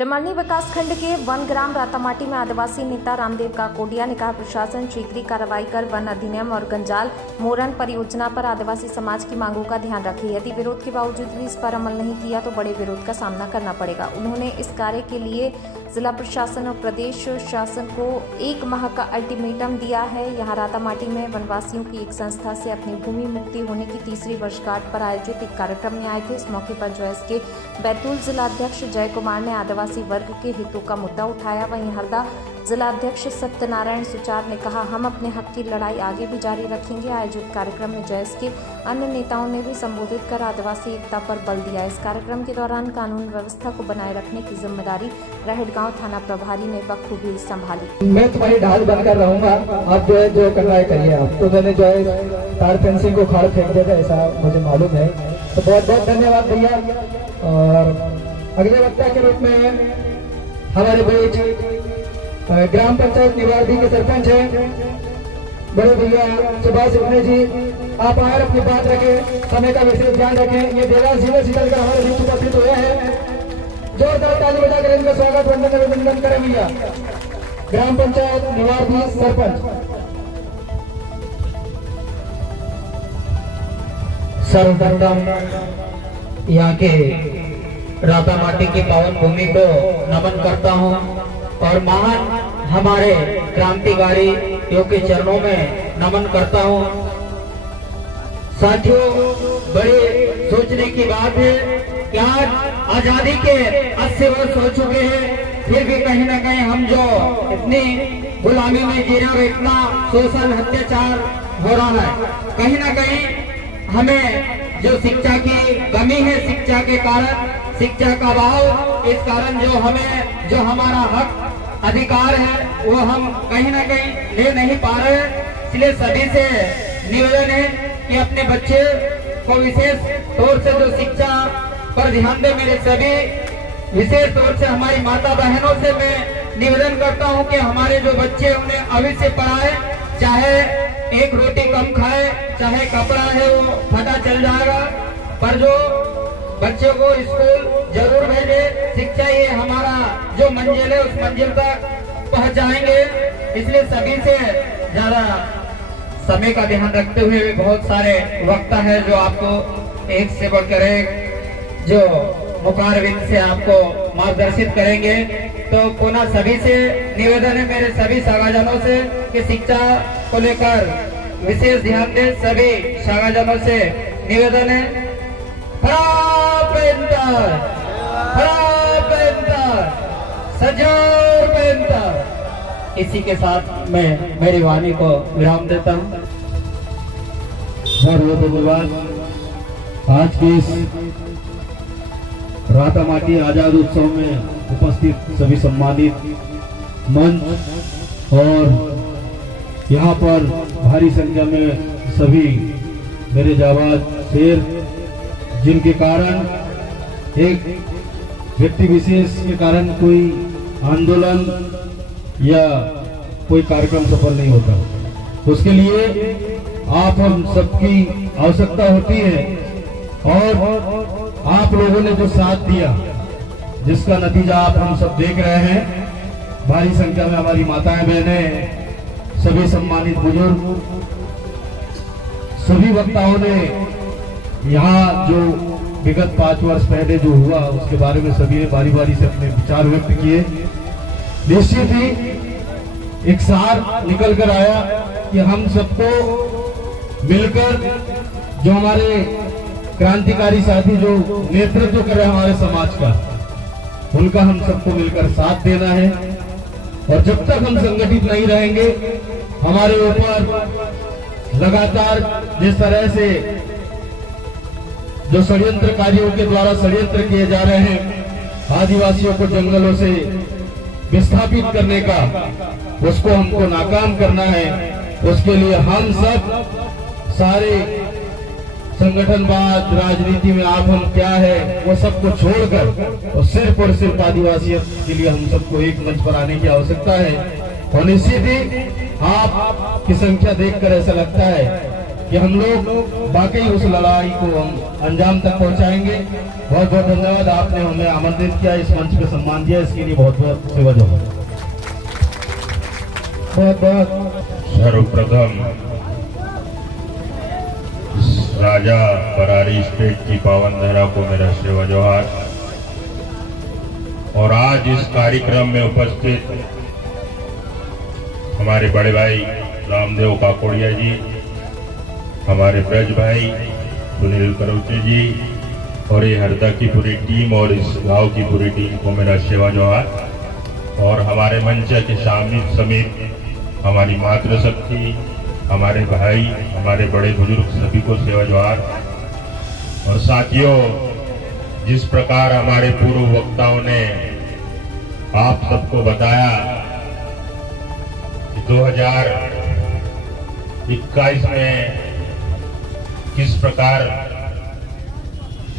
टिमरनी विकासखंड के one gram Ratamati में आदिवासी नेता रामदेव काकोडिया ने कहा, प्रशासन शीघ्र कार्रवाई कर वन अधिनियम और गंजाल मोरन परियोजना पर आदिवासी समाज की मांगों का ध्यान रखे। यदि विरोध के बावजूद भी इस पर अमल नहीं किया तो बड़े विरोध का सामना करना पड़ेगा। उन्होंने इस कार्य के लिए जिला प्रशासन और प्रदेश शासन को 1 माह का अल्टीमेटम दिया है। यहाँ रातामाटी में वनवासियों की एक संस्था से अपनी भूमि मुक्ति होने की 3री वर्षगांठ पर आयोजित एक कार्यक्रम में आए थे। इस मौके पर जोएस के बैतूल जिलाध्यक्ष जय कुमार ने आदिवासी वर्ग के हितों का मुद्दा उठाया। वहीं हरदा जिलाध्यक्ष सत्यनारायण सुचार ने कहा, हम अपने हक की लड़ाई आगे भी जारी रखेंगे। आयोजित कार्यक्रम में जोएस के अन्य नेताओं ने भी संबोधित कर आदिवासी एकता पर बल दिया। इस कार्यक्रम के दौरान कानून व्यवस्था को बनाए रखने की जिम्मेदारी रहटगांव थाना प्रभारी ने बखूबी संभाली। मैं तुम्हारी ढाल बनकर रहूंगा, आप जो करना है करिए। आप तो मैंने जो है तार फेंसिंग को खाड़ फेंक दिया था, ऐसा मुझे मालूम है। तो बहुत बहुत धन्यवाद भैया। और अगले वक्ता के रूप में हमारे बीच ग्राम पंचायत निवाड़ी के सरपंच हैं बड़े भैया सुभाष उन्ने जी, आप आकर अपनी बात रखें, समय का विशेष ध्यान रखें। ये देवास जिले से चलकर हमारे बीच उपस्थित हुए हैं। जोरदार ताली बजाकर इनका स्वागत वंदन अभिनंदन करें भैया। ग्राम पंचायत निवाड़ी सरपंच सर्वप्रथम यहाँ के रातामाटी की पावन भूमि को नमन करता हूँ और महान हमारे क्रांतिकारियों के चरणों में नमन करता हूँ। साथियों, बड़े सोचने की बात है कि आज आजादी के 80 वर्ष हो चुके हैं, फिर भी कहीं ना कहीं हम जो इतनी गुलामी में जी रहे और इतना शोषण अत्याचार हो रहा है, कहीं ना कहीं हमें जो शिक्षा की कमी है, शिक्षा के कारण, शिक्षा का अभाव, इस कारण जो हमें जो हमारा हक अधिकार है वो हम कहीं ना कहीं ले नहीं पा रहे हैं। इसलिए सभी से निवेदन है कि अपने बच्चे को विशेष तौर से जो शिक्षा पर ध्यान दे। मेरे सभी विशेष तौर से हमारी माता बहनों से मैं निवेदन करता हूं कि हमारे जो बच्चे उन्हें अभी से पढ़ाए, चाहे एक रोटी कम खाए, चाहे कपड़ा है वो फटा चल जाएगा, पर जो बच्चों को स्कूल जरूर भेजे। शिक्षा ये हमारा जो मंजिल है उस मंजिल तक पहुंचाएंगे। इसलिए सभी से ज्यादा समय का ध्यान रखते हुए भी बहुत सारे वक्ता है जो आपको एक से बढ़कर एक जो मुखारविंद से आपको मार्गदर्शित करेंगे। तो पुनः सभी से निवेदन है, मेरे सभी सागाजनों से, कि शिक्षा को लेकर विशेष ध्यान दें। सभी सागाजनों से निवेदन है, सजोर पेंटर। इसी के साथ मैं मेरी वाणी को विराम देता हूँ। बहुत बहुत धन्यवाद। आज के इस रातामाटी आजाद उत्सव में उपस्थित सभी सम्मानित मंच और यहाँ पर भारी संख्या में सभी मेरे जाबाज शेर, जिनके कारण एक व्यक्ति विशेष के कारण कोई आंदोलन या कोई कार्यक्रम सफल नहीं होता, उसके लिए आप हम सबकी आवश्यकता होती है। और आप लोगों ने जो साथ दिया, जिसका नतीजा आप हम सब देख रहे हैं। भारी संख्या में हमारी माताएं बहनें, सभी सम्मानित बुजुर्ग, सभी वक्ताओं ने यहाँ जो विगत 5 वर्ष पहले जो हुआ उसके बारे में सभी ने बारी बारी से अपने विचार व्यक्त किए। निश्चित ही एक सार निकल कर आया कि हम सबको मिलकर, जो हमारे क्रांतिकारी साथी जो नेतृत्व कर रहे हैं हमारे समाज का, उनका हम सबको मिलकर साथ देना है। और जब तक हम संगठित नहीं रहेंगे, हमारे ऊपर लगातार जिस तरह से जो षड्यंत्रकारियों के द्वारा षड्यंत्र किए जा रहे हैं, आदिवासियों को जंगलों से विस्थापित करने का, उसको हमको नाकाम करना है। उसके लिए हम सब सारे संगठनवाद, राजनीति में आप हम क्या है, वो सबको छोड़कर और सिर्फ आदिवासियों के लिए हम सबको एक मंच पर आने की आवश्यकता है। और निश्चित ही आप की संख्या देखकर ऐसा लगता है कि हम लोग बाकी उस लड़ाई को हम अंजाम तक पहुंचाएंगे। बहुत बहुत धन्यवाद, आपने हमें आमंत्रित किया, इस मंच पे सम्मान दिया, इसके लिए बहुत बहुत सेवा जो बहुत बहुत। सर्वप्रथम राजा बरारी स्टेट की पावन धरा को मेरा सेवा जोहार। और आज इस कार्यक्रम में उपस्थित हमारे बड़े भाई रामदेव काकोड़िया जी, हमारे ब्रज भाई सुनील करोचे जी और ये हरदा की पूरी टीम और इस गांव की पूरी टीम को मेरा सेवा जोहार। और हमारे मंच के शामिल समेत हमारी मातृशक्ति, हमारे भाई, हमारे बड़े बुजुर्ग सभी को सेवा जोहार। और साथियों, जिस प्रकार हमारे पूर्व वक्ताओं ने आप सबको बताया कि 2021 में किस प्रकार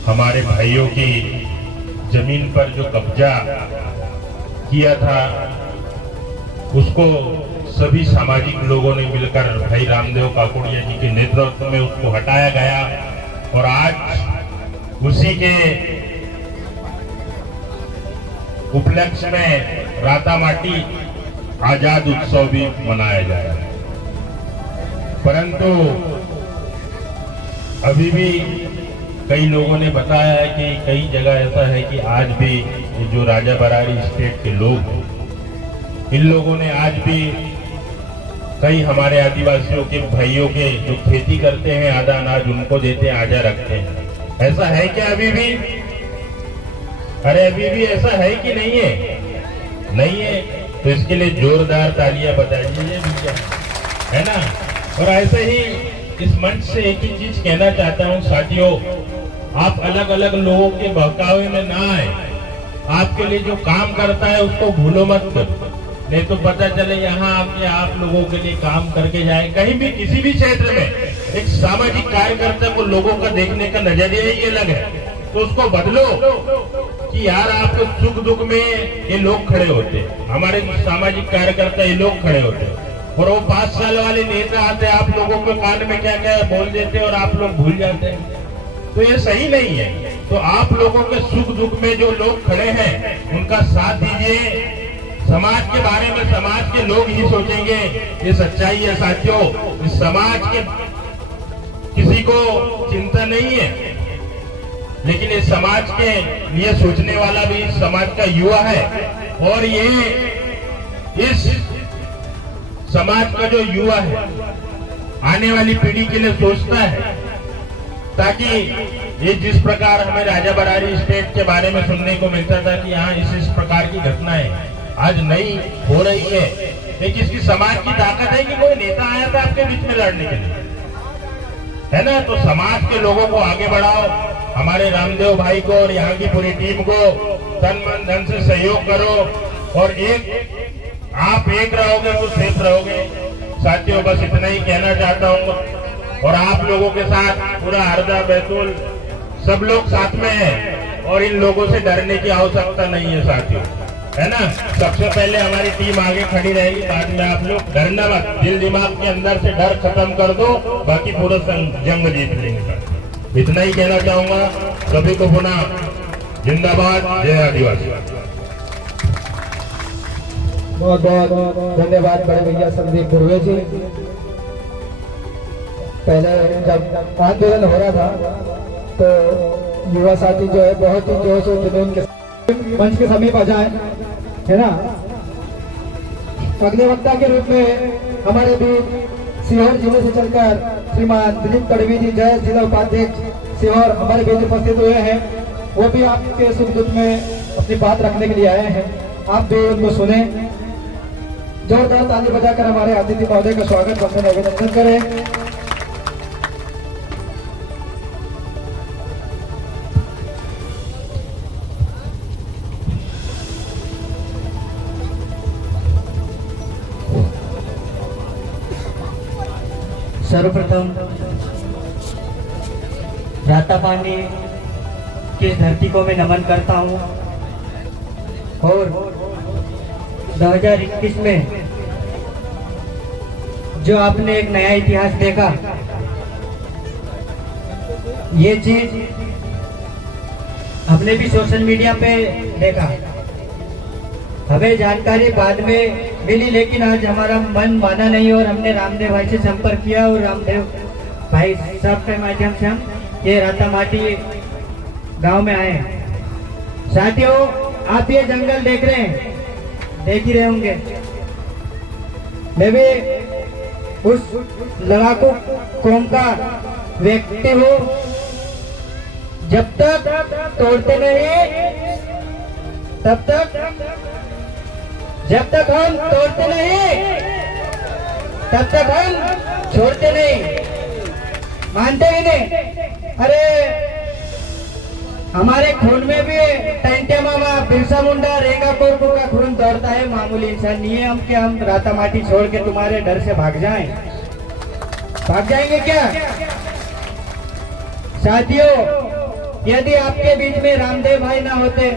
हमारे भाइयों की जमीन पर जो कब्जा किया था, उसको सभी सामाजिक लोगों ने मिलकर भाई रामदेव काकोड़िया जी के नेतृत्व में उसको हटाया गया। और आज उसी के उपलक्ष्य में रातामाटी आजाद उत्सव भी मनाया जाएगा। परंतु अभी भी कई लोगों ने बताया है कि कई जगह ऐसा है कि आज भी जो राजा बरारी स्टेट के लोग, इन लोगों ने आज भी कई हमारे आदिवासियों के भाइयों के जो खेती करते हैं आधा अनाज उनको देते हैं, आजा रखते हैं। ऐसा है क्या अभी भी? अरे अभी भी ऐसा है कि नहीं है? नहीं है तो इसके लिए जोरदार तालियां बजा दीजिए भैया, है ना। और ऐसे ही इस मंच से एक ही चीज कहना चाहता हूँ साथियों, आप अलग अलग लोगों के बहकावे में ना आए। आपके लिए जो काम करता है उसको भूलो मत, नहीं तो पता चले यहाँ आके आप लोगों के लिए काम करके जाए। कहीं भी किसी भी क्षेत्र में एक सामाजिक कार्यकर्ता को लोगों का देखने का नजरिया ही अलग है, तो उसको बदलो कि यार आपके सुख दुख में ये लोग खड़े होते हैं, हमारे सामाजिक कार्यकर्ता ये लोग खड़े होते हैं। और वो 5 साल वाले नेता आते हैं, आप लोगों के कान में क्या क्या बोल देते हैं और आप लोग भूल जाते हैं, तो ये सही नहीं है। तो आप लोगों के सुख दुख में जो लोग खड़े हैं उनका साथ दीजिए। समाज के बारे में समाज के लोग ही सोचेंगे, ये सच्चाई है साथियों। इस समाज के किसी को चिंता नहीं है, लेकिन इस समाज के लिए सोचने वाला भी इस समाज का युवा है। और ये इस समाज का जो युवा है आने वाली पीढ़ी के लिए सोचता है, ताकि ये जिस प्रकार हमें राजा बरारी स्टेट के बारे में सुनने को मिलता था कि यहाँ इस प्रकार की घटनाएं आज नहीं हो रही है, लेकिन इसकी समाज की ताकत है कि कोई नेता आया था आपके बीच में लड़ने के लिए, है ना। तो समाज के लोगों को आगे बढ़ाओ, हमारे रामदेव भाई को और यहाँ की पूरी टीम को तन मन धन से सहयोग करो। और आप एक रहोगे तो सेफ रहोगे साथियों, बस इतना ही कहना चाहता हूँ। और आप लोगों के साथ पूरा हरदा बैतूल सब लोग साथ में हैं और इन लोगों से डरने की आवश्यकता नहीं है साथियों, है ना। सबसे पहले हमारी टीम आगे खड़ी रहेगी, बाद में आप लोग डरना मत, दिल दिमाग के अंदर से डर खत्म कर दो, बाकी पूरा जंग जीत लेंगे। इतना ही कहना चाहूंगा। सभी को पुनः जिंदाबाद, जय आदिवासी। बहुत बहुत धन्यवाद बड़े भैया संदीप गुरुवे जी। पहले जब आंदोलन हो रहा था तो युवा साथी जो है बहुत ही जोश और जुनून के मंच के समीप आ जाए, है ना। अगले वक्ता के रूप में हमारे बीच सीहोर जिले से चलकर श्रीमान दिलीप तड़वी जी, जय जिला उपाध्यक्ष सीहोर, हमारे बीच उपस्थित हुए हैं। वो भी आपके सुख दुख में अपनी बात रखने के लिए आए हैं, आप भी उनको सुने। जोरदार ताली बजाकर हमारे अतिथि महोदय का स्वागत करते हुए अभिनंदन करें। सर्वप्रथम रातापानी की धरती को मैं नमन करता हूँ और 2021 में जो आपने एक नया इतिहास देखा ये चीज हमने भी सोशल मीडिया पे देखा, हमें जानकारी बाद में मिली, लेकिन आज हमारा मन माना नहीं और हमने रामदेव भाई से संपर्क किया और रामदेव भाई साहब के माध्यम से हम ये रातामाटी गांव में आए। साथियों, आप ये जंगल देख रहे हैं, देख ही रहे होंगे। मैं भी उस लड़ाकू कौम का व्यक्ति हूँ। जब तक तोड़ते नहीं तब तक, जब तक हम तोड़ते नहीं तब तक हम छोड़ते नहीं। मानते ही नहीं? अरे हमारे खून में भी टंटे मामा, बिरसा मुंडा, रेंगा कोरकू का खून दौड़ता है। मामूली इंसान नहीं है हम कि हम रातामाटी छोड़ के तुम्हारे डर से भाग जाएं। भाग जाएंगे क्या? साथियों, यदि आपके बीच में रामदेव भाई ना होते,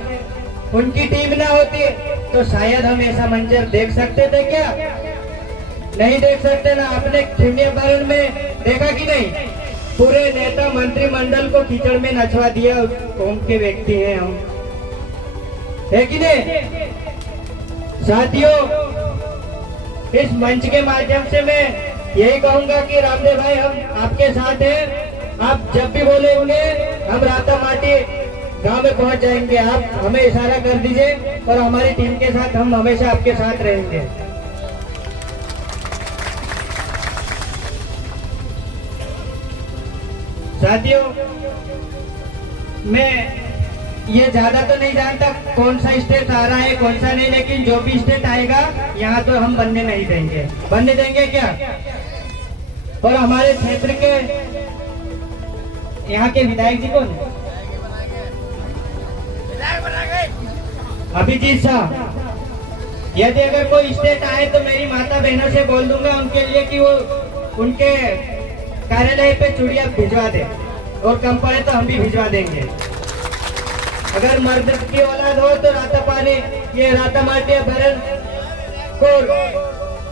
उनकी टीम ना होती, तो शायद हम ऐसा मंजर देख सकते थे क्या? नहीं देख सकते ना। आपने शून्यकरण में देखा कि नहीं? पूरे नेता मंत्रिमंडल को कीचड़ में नचवा दिया। उस कौम के व्यक्ति हैं हम, है कि नहीं? साथियों, इस मंच के माध्यम से मैं यही कहूंगा कि रामदेव भाई, हम आपके साथ हैं। आप जब भी बोले उन्हें, हम रातामाटी गांव में पहुंच जाएंगे। आप हमें इशारा कर दीजिए और हमारी टीम के साथ हम हमेशा आपके साथ रहेंगे। साथियों, मैं ये ज्यादा तो नहीं जानता कौन सा स्टेट आ रहा है कौन सा नहीं, लेकिन जो भी स्टेट आएगा यहाँ तो हम बनने नहीं देंगे। बनने देंगे क्या? और हमारे क्षेत्र के यहाँ के विधायक जी कौन? अभिजीत साहब। यदि अगर कोई स्टेट आए तो मेरी माता बहनों से बोल दूंगा उनके लिए कि वो उनके कार्यालय पे चूड़ियां भिजवा दे, और कम पड़े तो हम भी भिजवा देंगे। अगर मर्द की औलाद हो तो ये रातामाटी भरन को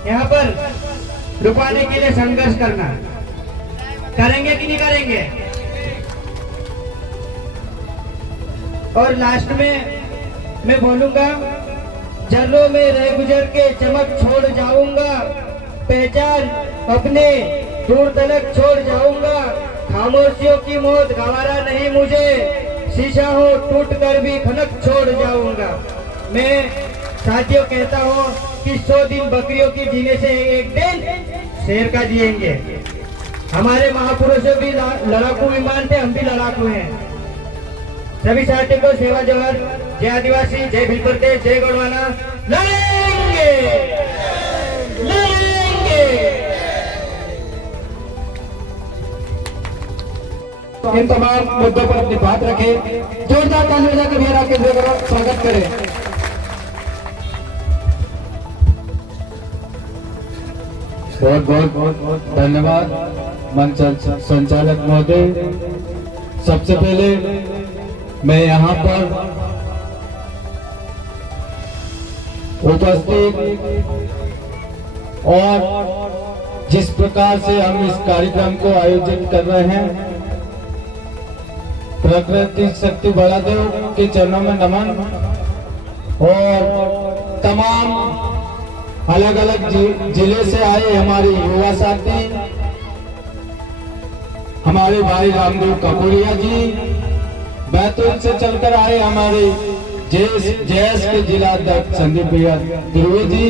यहाँ पर रुकवाने के लिए संघर्ष करना। करेंगे कि नहीं करेंगे? और लास्ट में मैं बोलूंगा, जर्रों में रह गुजर के चमक छोड़ जाऊंगा, पहचान अपने दूर तलक छोड़ जाऊंगा। खामोशियों की मौत गवारा नहीं मुझे, शीशा हो टूट कर भी खनक छोड़ जाऊंगा। मैं साथियों कहता हूँ कि 100 दिन बकरियों की जीने से एक दिन शेर का जिएंगे। हमारे महापुरुषों भी लड़ाकू विमान थे, हम भी लड़ाकू हैं। सभी साथियों को सेवा जवाहर, जय आदिवासी, जय भील प्रदेश, जय गढ़वाना। लड़ेंगे लड़ेंगे। इन तमाम मुद्दों पर अपनी बात रखें। जोरदार ताली बजाकर मेरा के स्वागत करें। बहुत बहुत धन्यवाद मंच संचालक महोदय। सबसे पहले मैं यहाँ पर उपस्थित और जिस प्रकार से हम इस कार्यक्रम को आयोजित कर रहे हैं, प्राकृतिक शक्ति बड़ादेव के चरणों में नमन, और तमाम अलग अलग जिले से आए हमारे युवा साथी, हमारे भाई रामदेव ककोड़िया जी, बैतूल से चलकर आए हमारे जेएस के जिला अध्यक्ष संदीप भैया ध्रुवे जी,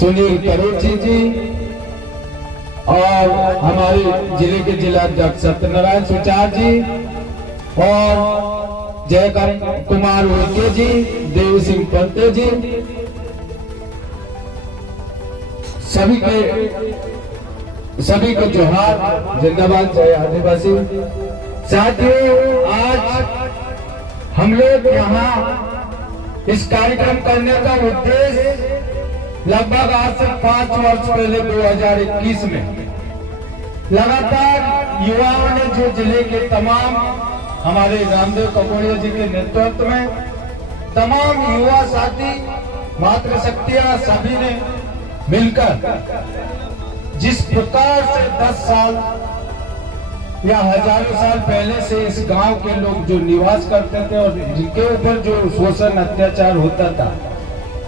सुनील करोची जी, और हमारे जिले के जिला अध्यक्ष सत्यनारायण सुचार जी, और जय कुमार उइके जी, देव सिंह पंते जी, सभी को जोहार, जिंदाबाद, जय आदिवासी। साथियों, आज हम लोग यहाँ इस कार्यक्रम करने का उद्देश्य लगभग आज से 5 वर्ष पहले 2021 में लगातार युवाओं ने जो जिले के तमाम हमारे रामदेव ककोड़िया जी के नेतृत्व में तमाम युवा साथी, मातृशक्तियां सभी ने मिलकर जिस प्रकार से 10 साल या हजारों साल पहले से इस गांव के लोग जो निवास करते थे और जिनके ऊपर जो शोषण अत्याचार होता था,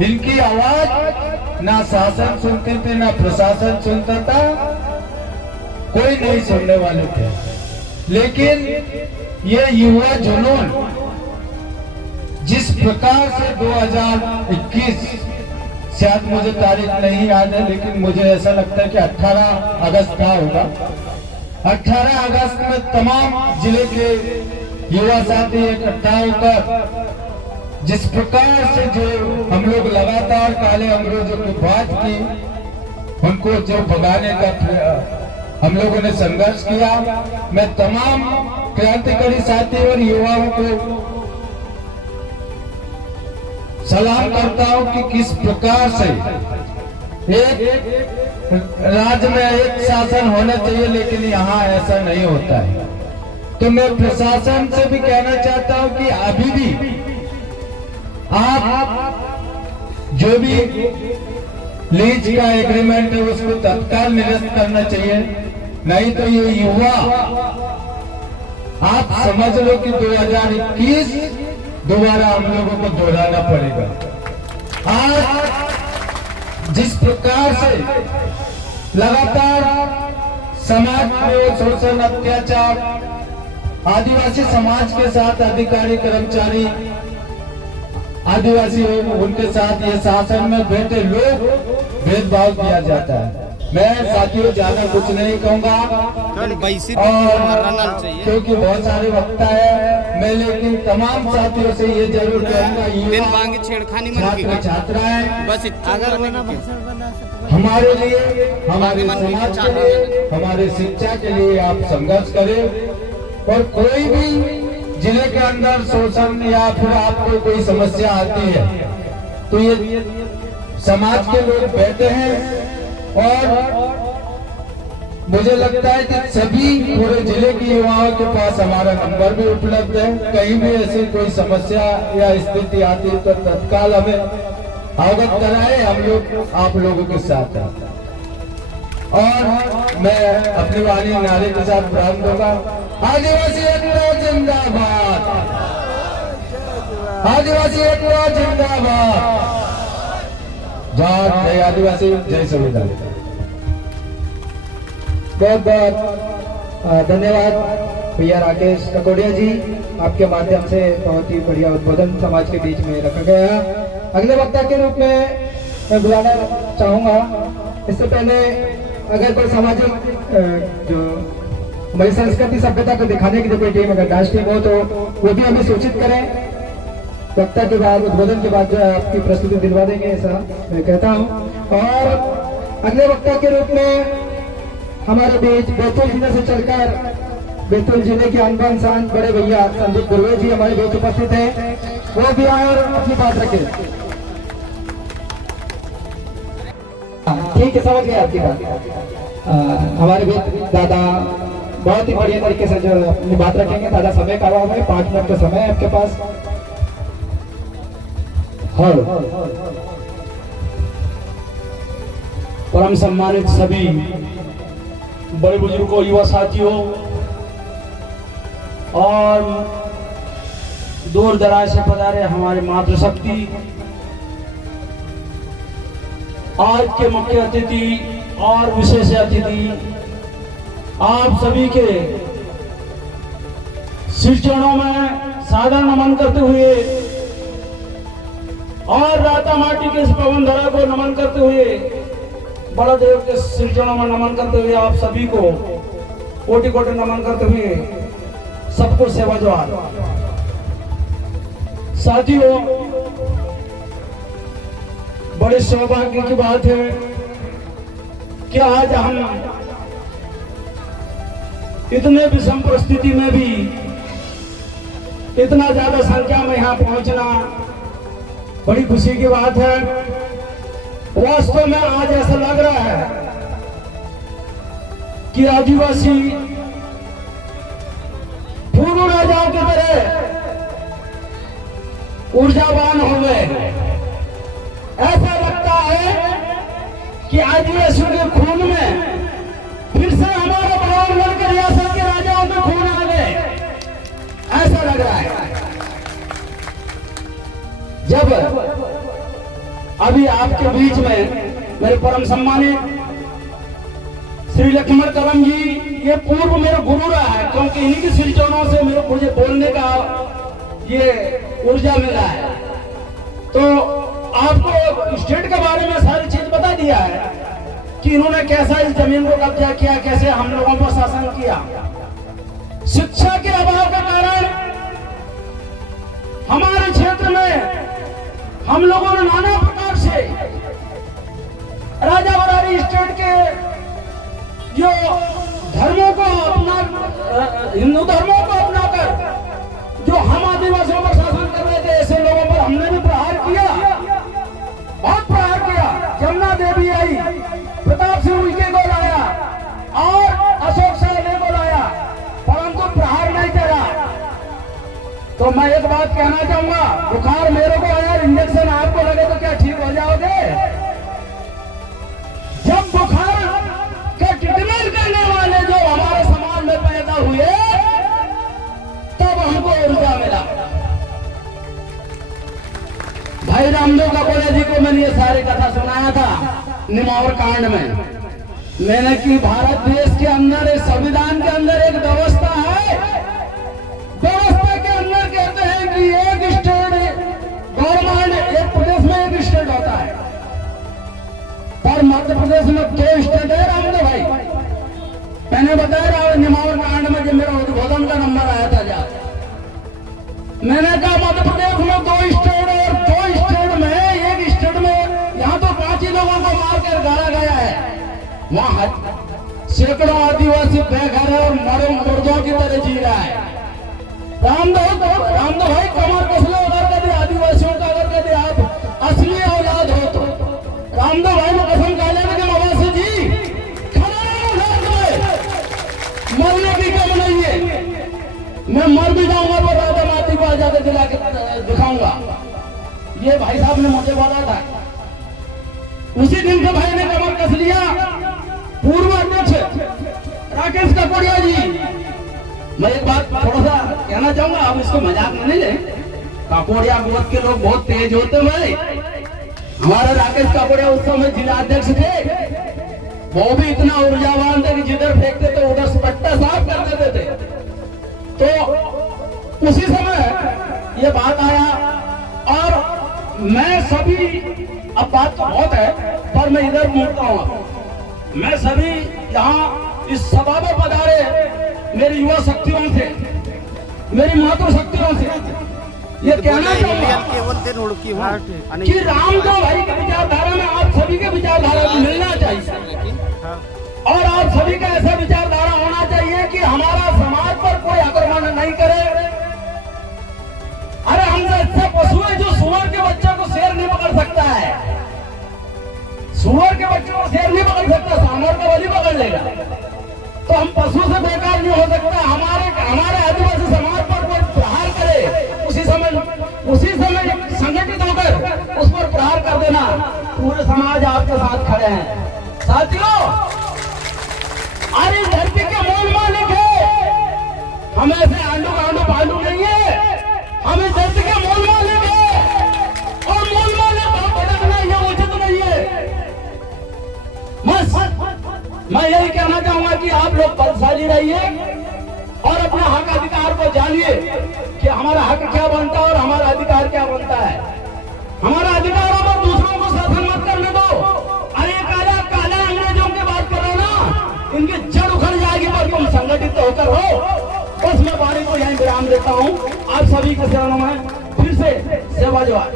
इनकी आवाज ना शासन सुनते थे ना प्रशासन सुनता था, कोई नहीं सुनने वाले थे। लेकिन ये युवा जुनून जिस प्रकार से 2021, शायद मुझे तारीख नहीं याद है, लेकिन मुझे ऐसा लगता है कि 18 अगस्त का होगा। 18 अगस्त में तमाम जिले के युवा साथी इकट्ठा होकर जिस प्रकार से जो हम लोग लगातार काले अंग्रेजों की बात की, उनको जो भगाने का हम लोगों ने संघर्ष किया, मैं तमाम क्रांतिकारी साथी और युवाओं को सलाम करता हूं कि किस प्रकार से एक राज्य में एक शासन होना चाहिए, लेकिन यहाँ ऐसा नहीं होता है। तो मैं प्रशासन से भी कहना चाहता हूं कि अभी भी आप जो भी लीज का एग्रीमेंट है उसको तत्काल निरस्त करना चाहिए, नहीं तो ये युवा आप समझ लो कि 2021 दोबारा हम लोगों को दोहराना पड़ेगा। आज जिस प्रकार से लगातार समाज में शोषण अत्याचार आदिवासी समाज के साथ अधिकारी कर्मचारी आदिवासी उनके साथ ये शासन में बैठे लोग भेदभाव किया जाता है, मैं साथियों ज्यादा कुछ नहीं कहूंगा और क्योंकि बहुत सारे वक्ता है, मैं लेकिन तमाम साथियों से ये जरूर कहूंगा, छात्र छात्राएं बस हमारे लिए, हमारे समाज के लिए, हमारे शिक्षा के लिए आप संघर्ष करें। और कोई भी जिले के अंदर शोषण या फिर आपको कोई समस्या आती है तो ये समाज के लोग बैठे हैं और मुझे लगता है कि सभी पूरे जिले के युवाओं के पास हमारा नंबर भी उपलब्ध है। कहीं भी ऐसी कोई समस्या या स्थिति आती है तो तत्काल हमें अवगत कराए, हम लोग आप लोगों के साथ हैं। और मैं अपने वाली नारे के साथ प्रारंभ दूंगा, आदिवासी एकता जिंदाबाद, आदिवासी एकता जिंदाबाद, जय आदिवासी, जय संविधान। बहुत बहुत धन्यवाद भैया राकेश ककोडिया जी, आपके माध्यम से बहुत ही बढ़िया उद्बोधन समाज के बीच में रखा गया। अगले वक्ता के रूप में मैं बुलाना चाहूंगा, इससे पहले अगर कोई सामाजिक जो हमारी संस्कृति सभ्यता को दिखाने की जो कोई टीम, अगर डांस टीम हो तो वो भी हमें सूचित करें। वक्ता के बाद उद्बोधन के बाद जो है आपकी प्रस्तुति दिलवा देंगे, ऐसा मैं कहता हूँ। और अगले वक्ता के रूप में हमारे बीच बैतूल जिले से चलकर बैतूल जिले के अनबन शान बड़े भैया संदीप गुरवे जी हमारे बीच उपस्थित हैं, वो भी आए और अपनी बात रखें। ठीक है, समझ गए आपकी बात। हमारे बीच दादा बहुत ही बढ़िया तरीके से जो अपनी बात रखेंगे। दादा समय का अभाव है, 5 मिनट का समय है आपके पास। परम सम्मानित सभी बड़े बुजुर्गों, युवा साथियों और दूर दराज से पधारे हमारे मातृशक्ति, आज के मुख्य अतिथि और विशेष अतिथि, आप सभी के सिर चरणों में सादर नमन करते हुए और राता माटी के इस पवन धरा को नमन करते हुए, बड़ा देव के सिर चरणों में नमन करते हुए आप सभी को कोटि कोटि नमन करते हुए सबको सेवा जोहार। साथियों, बड़े सौभाग्य की बात है कि आज हम इतने विषम परिस्थिति में भी इतना ज्यादा संख्या में यहाँ पहुंचना बड़ी खुशी की बात है। वास्तव में आज ऐसा लग रहा है कि आदिवासी पूर्व राजाओं की तरह ऊर्जावान हो गए। ऐसा लगता है कि आदिवासियों के खून में फिर से हमारे बड़ौरगढ़ के रियासत के राजाओं लग रहा है। जब अभी आपके बीच में मेरे परम सम्मानित श्री लक्ष्मण कदम जी, ये पूर्व मेरा गुरु रहा है, क्योंकि इन्हीं की सिलचोनों से मुझे बोलने का ये ऊर्जा मिला है। तो आपको स्टेट के बारे में सारी चीज बता दिया है कि इन्होंने कैसा इस जमीन को कब्जा किया, कैसे हम लोगों पर शासन किया। शिक्षा के अभाव के कारण हमारे क्षेत्र में हम लोगों ने नाना प्रकार से राजा बरारी स्टेट के जो धर्मों को अपना, हिंदू धर्मों को अपनाकर जो हम आदिवासियों पर शासन कर रहे थे, ऐसे लोगों पर हमने भी प्रहार किया, बहुत प्रहार किया। जमुना देवी आई, प्रताप सिंह उनके को लाया और अशोक साहने को लाया, परंतु प्रहार नहीं चला। तो मैं एक बात कहना चाहूंगा, बुखार मेरे को आया, इंजेक्शन आपको लगे तो क्या ठीक हो जाओगे? जब बुखार का ट्रीटमेंट करने वाले जो हमारे समाज में पैदा हुए, तब हमको ऊर्जा मिला। भाई रामदेव काकोड़िया जी को मैंने ये सारी कथा सुनाया था निमावर कांड में। मैंने कि भारत देश के अंदर, एक संविधान के अंदर एक व्यवस्था है, व्यवस्था के अंदर कहते हैं कि एक स्टेट गवर्नमेंट, एक प्रदेश में एक स्टेट होता है, पर मध्य प्रदेश में 2 स्टेट है रामदेव भाई। मैंने बताया निमावर कांड में जब मेरा उद्बोधन का नंबर आया था, जा मैंने कहा मध्य प्रदेश में 2 स्टेट और 2 स्टेट में, एक स्टेट में यहाँ तो 5 ही लोगों को मार कर गाड़ा गया है, वहां सैकड़ों आदिवासी बेघर है और मरे मुर्दों की तरह जी रहा है। रामदेव भाई कमर कसले अगर कभी आदिवासियों का, अगर कभी आप असली औलाद हो तो रामदेव भाई ने कसम खा लेना कि मवासी जी मरने की कम नहीं है, मैं मर भी जाऊंगा पर राजा माती को आजादी दिला के दिखाऊंगा। ये भाई साहब ने मुझे बोला था। उसी दिन से भाई ने कमर कस लिया। पूर्व अध्यक्ष राकेश काकोड़िया जी, मैं एक बात थोड़ा सा कहना चाहूंगा, आप इसको मजाक में नहीं ले। काकोड़िया गोद के लोग बहुत तेज होते भाई। हमारे राकेश काकोड़िया उस समय जिलाध्यक्ष थे, वो भी इतना ऊर्जावान थे कि जिधर फेंकते थे उधर पट्टा साफ कर देते थे। तो उसी समय ये बात आया और मैं सभी, अब बात तो बहुत है पर मैं इधर मुड़ता हूँ, मैं सभी यहाँ इस सभा में पधारे मेरी युवा शक्तियों से, मेरी मातृ शक्तियों से ये कहना चाहूंगा कि रामदेव भाई की विचारधारा में आप सभी के विचारधारा को मिलना चाहिए और आप सभी का ऐसा विचारधारा होना चाहिए कि हमारा समाज पर कोई आक्रमण नहीं करे। अरे हमसे अच्छा पशु है जो सुअर के बच्चे को शेर नहीं पकड़ सकता है, सुअर के बच्चे को शेर नहीं पकड़ सकता, सांभर का बलि पकड़ लेगा। तो हम पशु से बेकार नहीं हो सकता। हमारे आदिवासी समाज पर कोई प्रहार करे, उसी समय संगठित होकर उस पर प्रहार कर देना। पूरे समाज आपके साथ खड़े हैं साथियों। अरे धरती के मूल मालिक है, हम ऐसे आंडू पांडू नहीं है, हम इस धरती के मूल मालिक है और मूल मालिक हम भटकना ये उचित नहीं है। मैं यही कहना चाहूंगा कि आप लोग बलशाली रहिए और अपने हक अधिकार को जानिए कि हमारा हक क्या बनता है और हमारा अधिकार क्या बनता है। हमारा अधिकारों पर दूसरों को शासन मत करने दो। अरे काला अंग्रेजों की बात कर रहे हो ना, इनकी जड़ उखड़ जाएगी पर तुम संगठित होकर हो। बस मैं वाणी को यहीं विराम देता हूँ। आप सभी के चरणों में फिर से सेवा जवाब।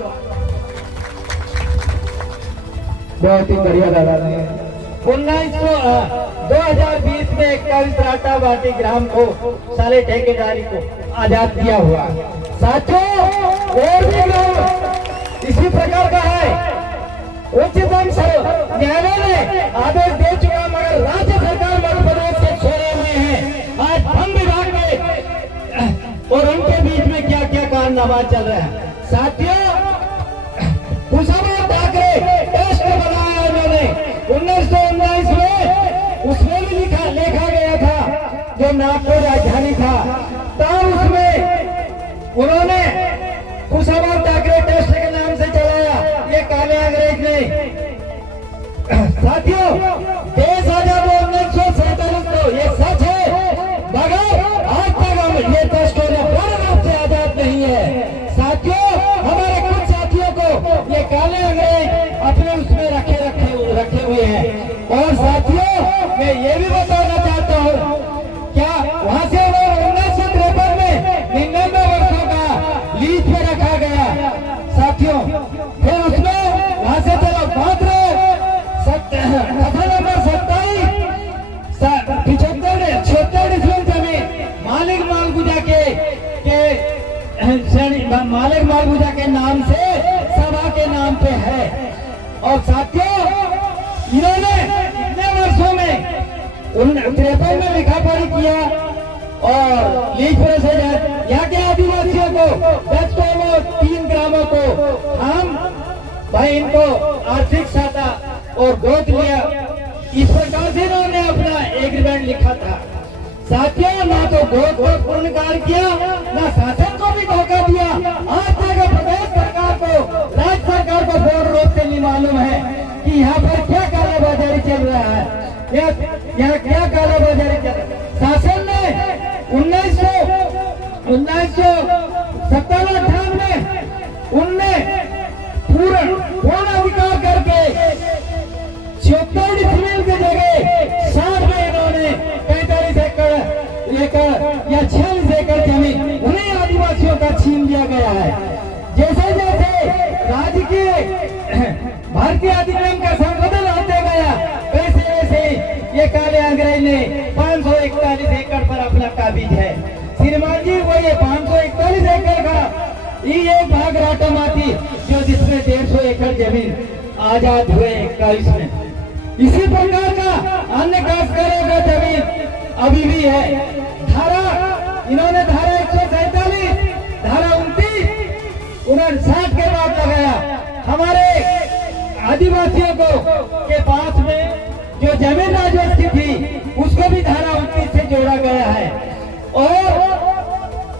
बहुत ही बढ़िया दादा ने 2020 में 21 राटा बाटी ग्राम को साले ठेकेदारी को आजाद किया हुआ। साथियों और भी लोग इसी प्रकार का है। उच्चतम न्यायालय ने आदेश दे चुका मगर राज्य सरकार मध्य प्रदेश के छोड़े हुए हैं। आज वन विभाग में और उनके बीच में क्या क्या कारनामा चल रहा है। साथियों कुशाभाऊ ठाकरे टेस्ट बनाया उन्होंने 1919 में, उसमें भी लिखा गया था जो नागपुर राजधानी था, तब उसमें काले अंग्रेज ने। साथियों, देश आजाद हुआ 1947 को, ये सच है, मगर आज तक हम ये देश को पूर्ण रूप से आजाद नहीं है। साथियों, हमारे कुछ साथियों को ये काले अंग्रेज अपने उसमें रखे हुए हैं। और साथियों, मैं ये भी बताना चाहता हूँ, क्या वहां से वो 1953 में 99 वर्षों का लीज पे रखा गया। साथियों, फिर उसमें वहां से चलो मात्र नंबर 76 जमीन मालिक मालगुजा के नाम से सभा के नाम पे है। और साथियों, इन्होंने इतने वर्षों में 53 में लिखा पढ़ी किया और लीज पर से यहाँ के आदिवासियों को 10 टोलों 3 ग्रामों को हम भाई इनको आर्थिक सहायता और गोद लिया। इस प्रकार से इन्होंने अपना एग्रीमेंट लिखा था। साथियों, ना तो गोद को पूर्णकार किया, ना शासन को भी धोखा दिया। आज तक प्रदेश सरकार को, राज्य सरकार को पूर्ण रूप से नहीं मालूम है कि यहाँ पर क्या कालाबाजारी चल रहा है, यहाँ क्या कालाबाजारी चल रहा है। शासन ने 1997-98 में उनने पूर्ण अधिकार करके 76 डिसमिल की जगह 60 में इन्होंने 45 एकड़ या 46 एकड़ जमीन उन्हें आदिवासियों का छीन लिया गया है। जैसे जैसे राज्य के भारतीय अधिनियम का संशोधन होते गया, वैसे वैसे ये काले अंग्रेज ने 541 एकड़ पर अपना काबिज है। श्रीमान जी, वो ये 541 एकड़ का ये भाग राटामाटी जो जिसमें 150 एकड़ जमीन आजाद हुए 21 में। इसी प्रकार का अन्य काश्तकारों का जमीन अभी भी है। इन्होंने धारा 147, धारा 59 के बाद लगाया। हमारे आदिवासियों को के पास में जो जमीन राजस्व की थी उसको भी धारा 29 से जोड़ा गया है। और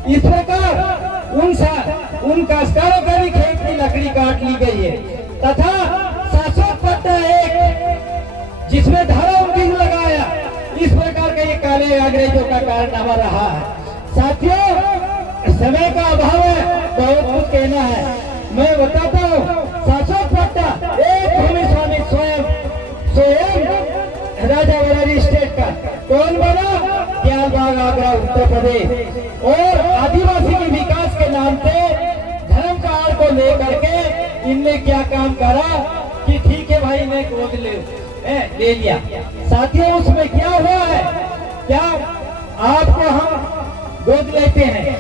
इस प्रकार उन काश्तकारों का भी खेत की लकड़ी काट ली गई है तथा शासक पट्टा एक जिसमें धारा 29 लगाया। इस प्रकार का ये काले अंग्रेजों का कारनामा रहा है। साथियों, समय का अभाव है, बहुत कुछ कहना है, मैं बताता हूँ। शासक पट्टा एक भूमि स्वामी स्वयं राजा बरारी स्टेट का कौन बना? त्यालबाग, आगरा, उत्तर प्रदेश। और आदिवासी के विकास के नाम से धर्म का आड़ को लेकर के इनने क्या काम करा कि ठीक है भाई, मैं गोद ले लिया। साथियों, उसमें क्या हुआ है? क्या आपको हम गोद लेते हैं,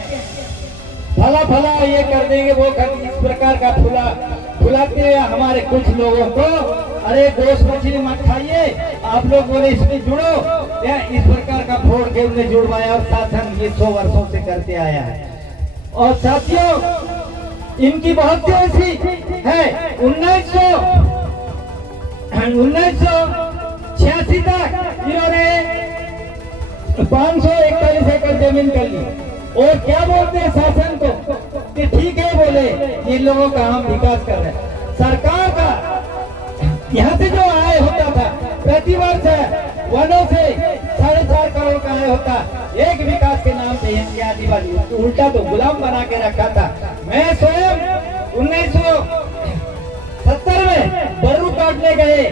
फला ये कर देंगे, वो कर, इस प्रकार का फुलाते हैं हमारे कुछ लोगों को। अरे गोश्त मछली मत खाइए, आप लोग बोले इसमें जुड़ो, या इस प्रकार का फोड़ के उन्हें जुड़वाया। और शासन ये 100 वर्षों से करते आया है। और साथियों, इनकी बहुत सी ऐसी है। 1986 तक इन्होंने 541 एकड़ जमीन कर ली। और क्या बोलते हैं शासन को कि ठीक है, बोले इन लोगों का हम विकास कर रहे हैं। सरकार का यहाँ से जो आय होता था प्रति वर्ष वनों से 4.5 करोड़ का आय होता, एक विकास के नाम पे इनके आदिवासी उल्टा तो गुलाम बना के रखा था। मैं स्वयं 1970 में बर्रू काटने गए,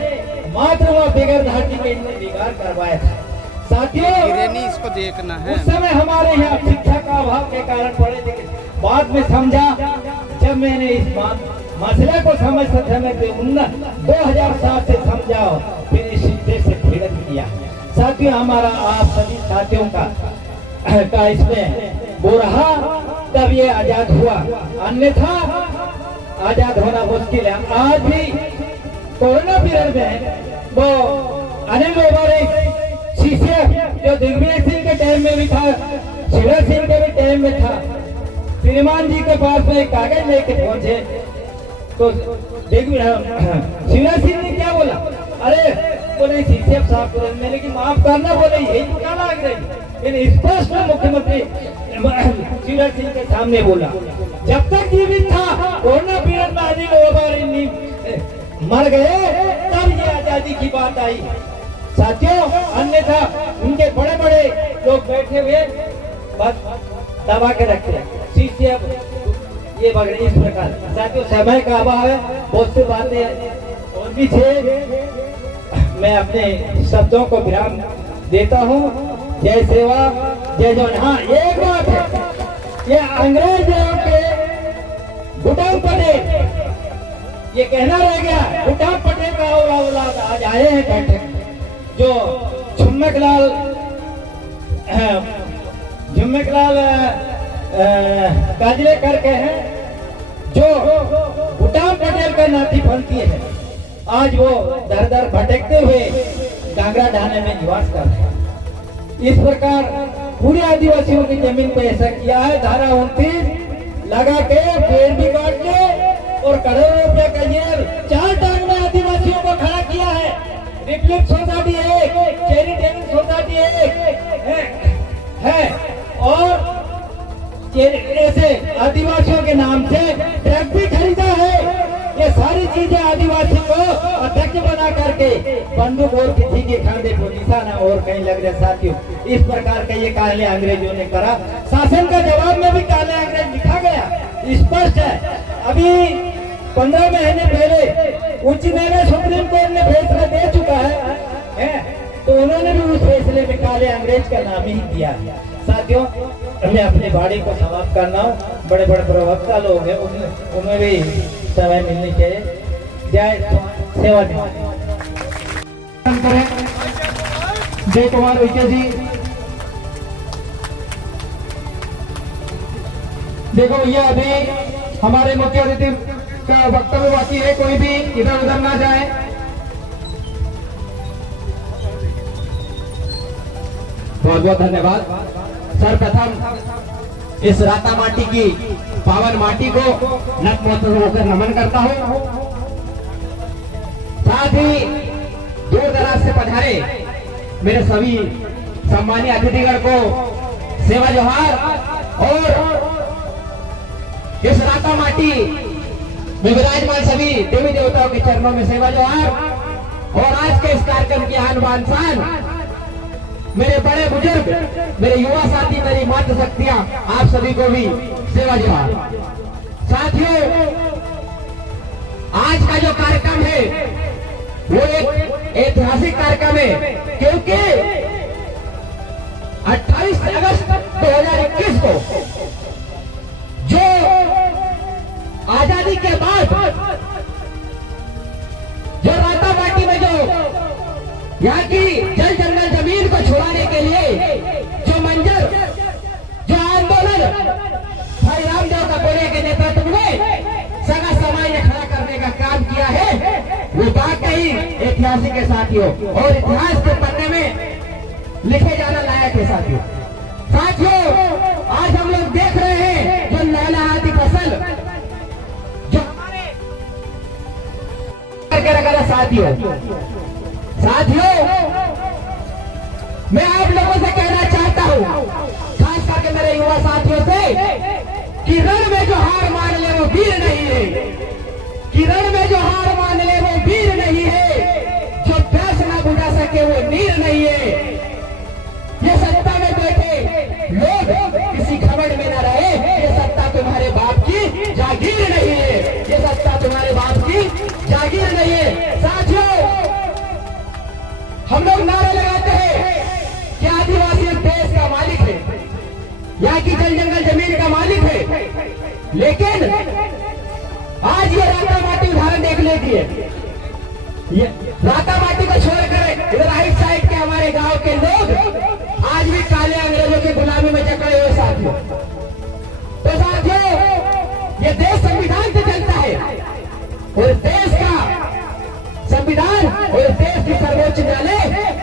मात्र वह बेगर धाटी के इन्होंने बिगाड़ करवाया था। साथियों, इसको देखना है। उस समय हमारे यहाँ शिक्षा का अभाव के कारण पढ़े लिखे, बाद में समझा जब मैंने इस मसले को समझते 2007 से समझाओ, फिर इस देश से पीड़ित किया। साथियों, हमारा आप सभी साथियों का इसमें वो रहा, तब ये आजाद हुआ, अन्यथा आजाद होना मुश्किल है। आज भी कोरोना पीरियड में वो अनिल ओबारी जो दिग्विजय सिंह के टाइम में भी था, शिवराज सिंह के भी टाइम में था, श्रीमान जी के पास में एक कागज लेके पहुंचे तो शिवराज सिंह ने क्या बोला? अरे बोले सीसीएफ साहब को मैंने कि माफ करना, बोले यही तो क्या लग रही। स्पष्ट मुख्यमंत्री शिवराज सिंह के सामने बोला। जब तक जीवित था कोरोना पीरियड में अनिल ओबारी मर गए तब ये आजादी की बात आई साथियों। अन्यथा उनके बड़े बड़े लोग बैठे हुए बस दबा के रखते हैं सीट से। अब ये बगड़े इस प्रकार साथियों, समय का अभाव है, बहुत सी बातें और भी थे, मैं अपने शब्दों को विराम देता हूँ। जय सेवा जय जवान। हाँ, एक बात है, ये अंग्रेजों के गुड्डम पटेल, ये कहना रह गया, गुड्डम पटेल का औलाद आज आए हैं बैठे, जो झुम्मक लाल काजले करके हैं, जो गुड्डम पटेल का नाती फंकी है। आज वो दर दर भटकते हुए डांगरा ढाने में निवास कर रहे हैं। इस प्रकार पूरे आदिवासियों की जमीन को ऐसा किया है, धारा 29 लगा के पेड़ भी काट के और करोड़ों रुपए का जेल 4 टांग में आदिवासियों को खड़ा किया है। रिपब्लिक सोसाइटी एक, चैरिटेबल सोसाइटी एक है और ऐसे आदिवासियों के नाम से ट्रक भी खरीदा है। ये सारी चीजें आदिवासी को अध्यक्ष बना करके बंदूक और किसी के खांधे को निशाना और कहीं लग रहे साथियों। इस प्रकार का ये काले अंग्रेजों ने करा। शासन का जवाब में भी काले अंग्रेज लिखा गया, स्पष्ट है। अभी 15 महीने पहले उच्च न्यायालय सुप्रीम कोर्ट ने फैसला दे चुका है, तो उन्होंने भी उस फैसले में काले अंग्रेज का नाम ही दिया है। साथियों, मैं अपनी बाड़ी को समाप्त करना हूँ। बड़े बड़े प्रवक्ता लोग हैं, उन्हें भी समय मिलनी चाहिए। जय सेवा। जय कुमार उइके जी, देखो भैया अभी हमारे मुख्य अतिथि का वक्तव्य बाकी है, कोई भी इधर उधर ना जाए। बहुत बहुत धन्यवाद। सर्वप्रथम इस राता माटी की पावन माटी को नतमस्तक होकर नमन करता हूँ। साथ ही दूर दराज से पधारे मेरे सभी सम्मानीय अतिथिगण को सेवा जोहार। और इस राता माटी में विराजमान सभी देवी देवताओं के चरणों में सेवा जोहार। और आज के इस कार्यक्रम की आन बान शान मेरे बड़े बुजुर्ग, मेरे युवा साथी, मेरी मातृ शक्तियां, आप सभी को भी सेवा जोहार। साथियों, आज का जो कार्यक्रम है वो एक ऐतिहासिक कार्यक्रम है, क्योंकि 28 अगस्त 2021 को जो आजादी के बाद जो राता माटी में जो यहाँ की जल जंगल जमीन को छुड़ाने के लिए जो मंजर, जो आंदोलन भाई रामदेव का कोरे के नेतृत्व में सगा समाज ने खड़ा करने का काम किया है, वो वाकई ऐतिहासिक है साथियों, और इतिहास के पन्ने में लिखे जाना लायक है साथियों। साथियों, आज हम लोग देख रहे हैं जो लहलहाती फसल जो हमारे करके रखा है साथियों, मैं आप लोगों से कहना चाहता हूं, खास करके मेरे युवा साथियों से, कि रण में जो हार मान ले वो वीर नहीं है, कि रण में जो हार मान ले वो वीर नहीं है, जो प्यास ना बुझा सके वो नीर नहीं है। ये सत्ता में बैठे लोग किसी घमंड में न रहे, ये सत्ता तुम्हारे बाप की जागीर नहीं है, ये सत्ता तुम्हारे बाप की जागीर नहीं है। साथियों, हम लोग नारे लगाते हैं कि आदिवासी इस देश का मालिक है, यहाँ की जल जंगल जमीन का मालिक है, लेकिन आज ये राता माटी उदाहरण देख लीजिए। ये राता माटी को छोड़कर इधर राइट साइड के हमारे गांव के लोग आज भी काले अंग्रेजों की गुलामी में जकड़े हुए साथियों। तो साथियों, ये देश संविधान से चलता है, और देश का संविधान और देश की सर्वोच्च न्यायालय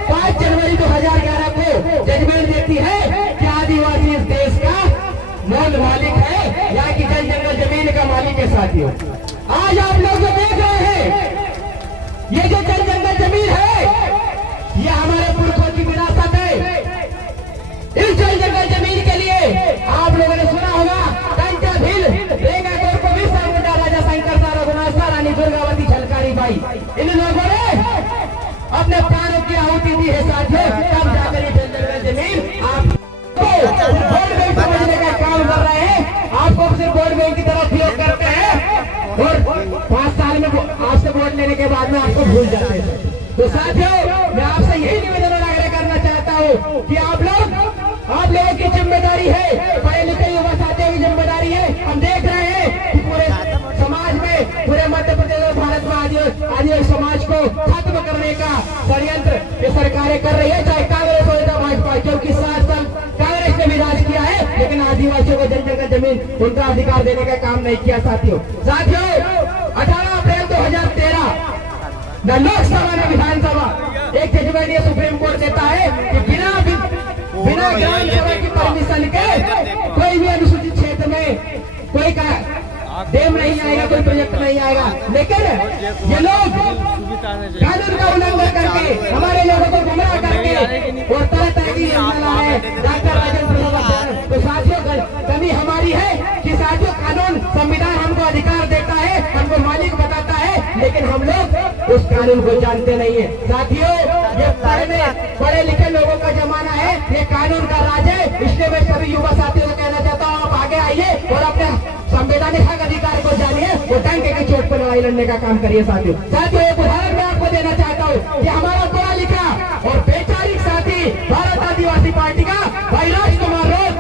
5 जनवरी 2011 को जजमेंट देती है कि आदिवासी इस देश का मूल मालिक है, यहाँ की जल जंगल जमीन का मालिक है साथियों। आज आप लोग जो देख रहे हैं, ये जो जल जंगल जमीन है, ये हमारे पुरखों की विरासत है। इस जल जंगल जमीन के लिए आप लोगों ने सुना होगा, कंचा भील, रेंगा, राजा शंकर, रघुनाथ, रानी दुर्गावती, झलकारी भाई, इन लोगों ने अपने प्राणों की आहुति दी है साथियों, तब जाकर ये जंगल जमीन आपको वोट बैंक समझने का काम कर रहे हैं, आपको सिर्फ वोट बैंक की तरफ उपयोग करते हैं और 5 साल में आपसे वोट लेने के बाद में आपको भूल जाते हैं। तो साथियों, मैं आपसे यही निवेदन और आग्रह करना चाहता हूँ कि आप लोगों की जिम्मेदारी है, पढ़े लिखे युवा साथियों की जिम्मेदारी है। हम देख रहे हैं कि पूरे समाज में, पूरे मध्य प्रदेश और भारत में आदिवासी समाज को खत्म करने का षड्यंत्र ये सरकारें कर रही है, चाहे कांग्रेस हो या भाजपा, क्योंकि 7 साल कांग्रेस ने भी राज किया है लेकिन आदिवासियों को जगह जमीन उनका अधिकार देने का काम नहीं किया। साथियों 18 अप्रैल 2013 न लोकसभा न विधानसभा एक जजमेंट ये सुप्रीम कोर्ट देता है कि बिना ग्राम सभा की परमिशन के कोई भी अनुसूचित क्षेत्र में कोई का डैम नहीं आएगा, कोई प्रोजेक्ट नहीं आएगा। लेकिन ये लोग कानून का उल्लंघन करके हमारे लोगों को गुमराह करके और तरह तरह की योजना ला रहे हैं डॉक्टर राजेंद्र प्रसाद। तो साथियों, कमी हमारी है कि साथियों कानून संविधान हमको अधिकार देता है, हमको मालिक बताता है, लेकिन हम लोग उस कानून को जानते नहीं है। साथियों, ये पढ़े लिखे लोगों का जमाना है, ये कानून का राज है। इसलिए मैं सभी युवा साथियों को कहना चाहता हूँ, आप आगे आइए और अपने संवैधानिक हक अधिकार को जानिए और डंके की चोट पर लड़ाई लड़ने का काम करिए। साथियों एक उदाहरण मैं आपको देना चाहता हूँ कि हमारा पढ़ा लिखा और वैचारिक साथी भारत आदिवासी पार्टी का भाई राजकुमार रोड,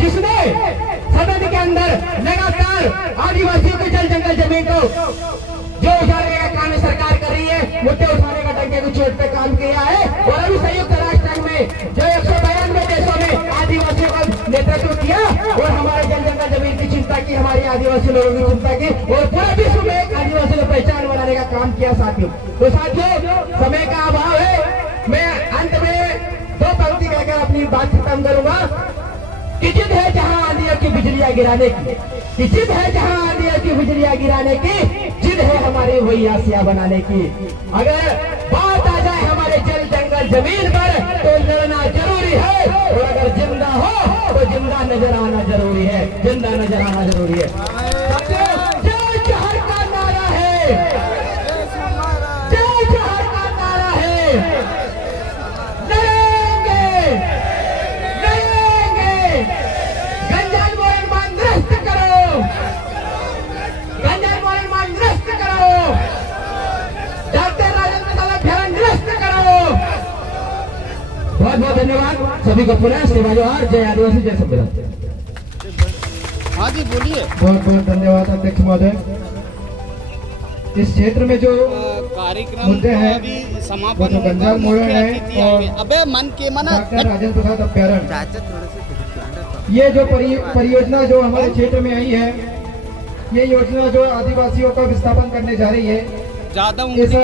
जिसने सदन के अंदर लगातार आदिवासियों के जल जंगल जमीन को जो उजाड़ने का काम सरकार कर रही है, मुद्दे उठाने का डंके की चोट पे काम किया है। और अभी संयुक्त राष्ट्र में जो 192 देशों में आदिवासियों का नेतृत्व किया और हमारे जल जंगल जमीन की चिंता की, हमारे आदिवासी लोगों की चिंता की और पूरे विश्व में एक आदिवासी को पहचान बनाने का काम किया। साथियों तो साथियों, समय का अभाव है, मैं अंत में 2 पंक्ति कहकर अपनी बात खत्म करूंगा कि जिद है जहां आंधियों की बिजलियां गिराने की, जिद है जहां आंधियों की बिजलियां गिराने की, जिद है हमारी वही आसिया बनाने की। अगर बात आ जाए हमारे जल जंगल जमीन पर तो लड़ना जरूरी है, और अगर जिंदा हो तो जिंदा नजर आना जरूरी है, जिंदा नजर आना जरूरी है। जय जोहर का नारा है, जय जोहर का नारा है, लड़ेंगे लड़ेंगे, गंजान मोरन मान ध्वस्त करो, गंजान मोरन मान ध्वस्त करो, डॉक्टर राजेंद्र प्रसाद ध्यान ध्वस्त करो। बहुत बहुत धन्यवाद सभी को, पुनः सेवा जोहार, जय आदिवासी, जय संविधान। हाँ जी बोलिए। बहुत बहुत धन्यवाद अध्यक्ष महोदय। इस क्षेत्र में जो कार्यक्रम मुद्दे हैं अभी वो समापन जो गंजाल मोड़ है और अबे मन के मना डॉक्टर राजेंद्र प्रसाद अभ्यारण्य, ये जो परियोजना जो हमारे क्षेत्र में आई है, ये योजना जो आदिवासियों का विस्थापन करने जा रही है, ज्यादा ऐसा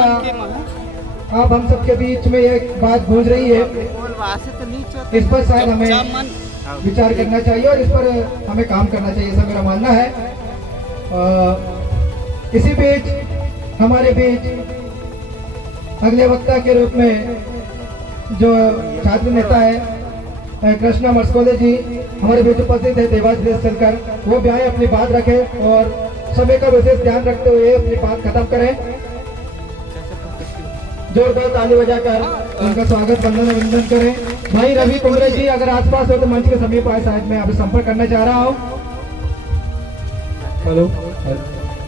आप हम सबके बीच में एक बात गूंज रही है, इस पर शायद हमें विचार करना चाहिए और इस पर हमें काम करना चाहिए, ऐसा मेरा मानना है। इसी बीच हमारे बीच अगले वक्ता के रूप में जो छात्र नेता है कृष्णा मस्कोले जी हमारे बीच उपस्थित है, देवास चलकर वो भी आए, अपनी बात रखें और समय का विशेष ध्यान रखते हुए अपनी बात खत्म करें। जोरदार ताली बजाकर उनका स्वागत वंदन करें। भाई रवि कुमरे जी अगर आसपास हो तो मंच के समीप आए, शायद मैं आपसे संपर्क करना चाह रहा हूँ। हेलो,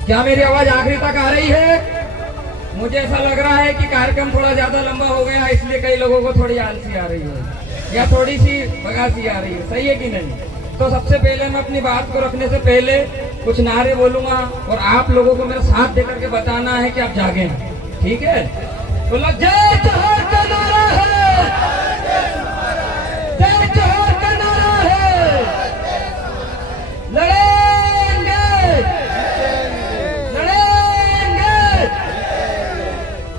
क्या मेरी आवाज आखिरी तक आ रही है? मुझे ऐसा लग रहा है कि कार्यक्रम थोड़ा ज्यादा लंबा हो गया, इसलिए कई लोगों को थोड़ी आलसी आ रही है या थोड़ी सी बगासी आ रही है, सही है कि नहीं? तो सबसे पहले मैं अपनी बात को रखने से पहले कुछ नारे बोलूंगा और आप लोगों को मेरा साथ देकर के बताना है कि आप जागे हैं, ठीक है? बोलो जय जोहर का नारा है, जय जोहर का नारा है, लड़ेंगे लड़ेंगे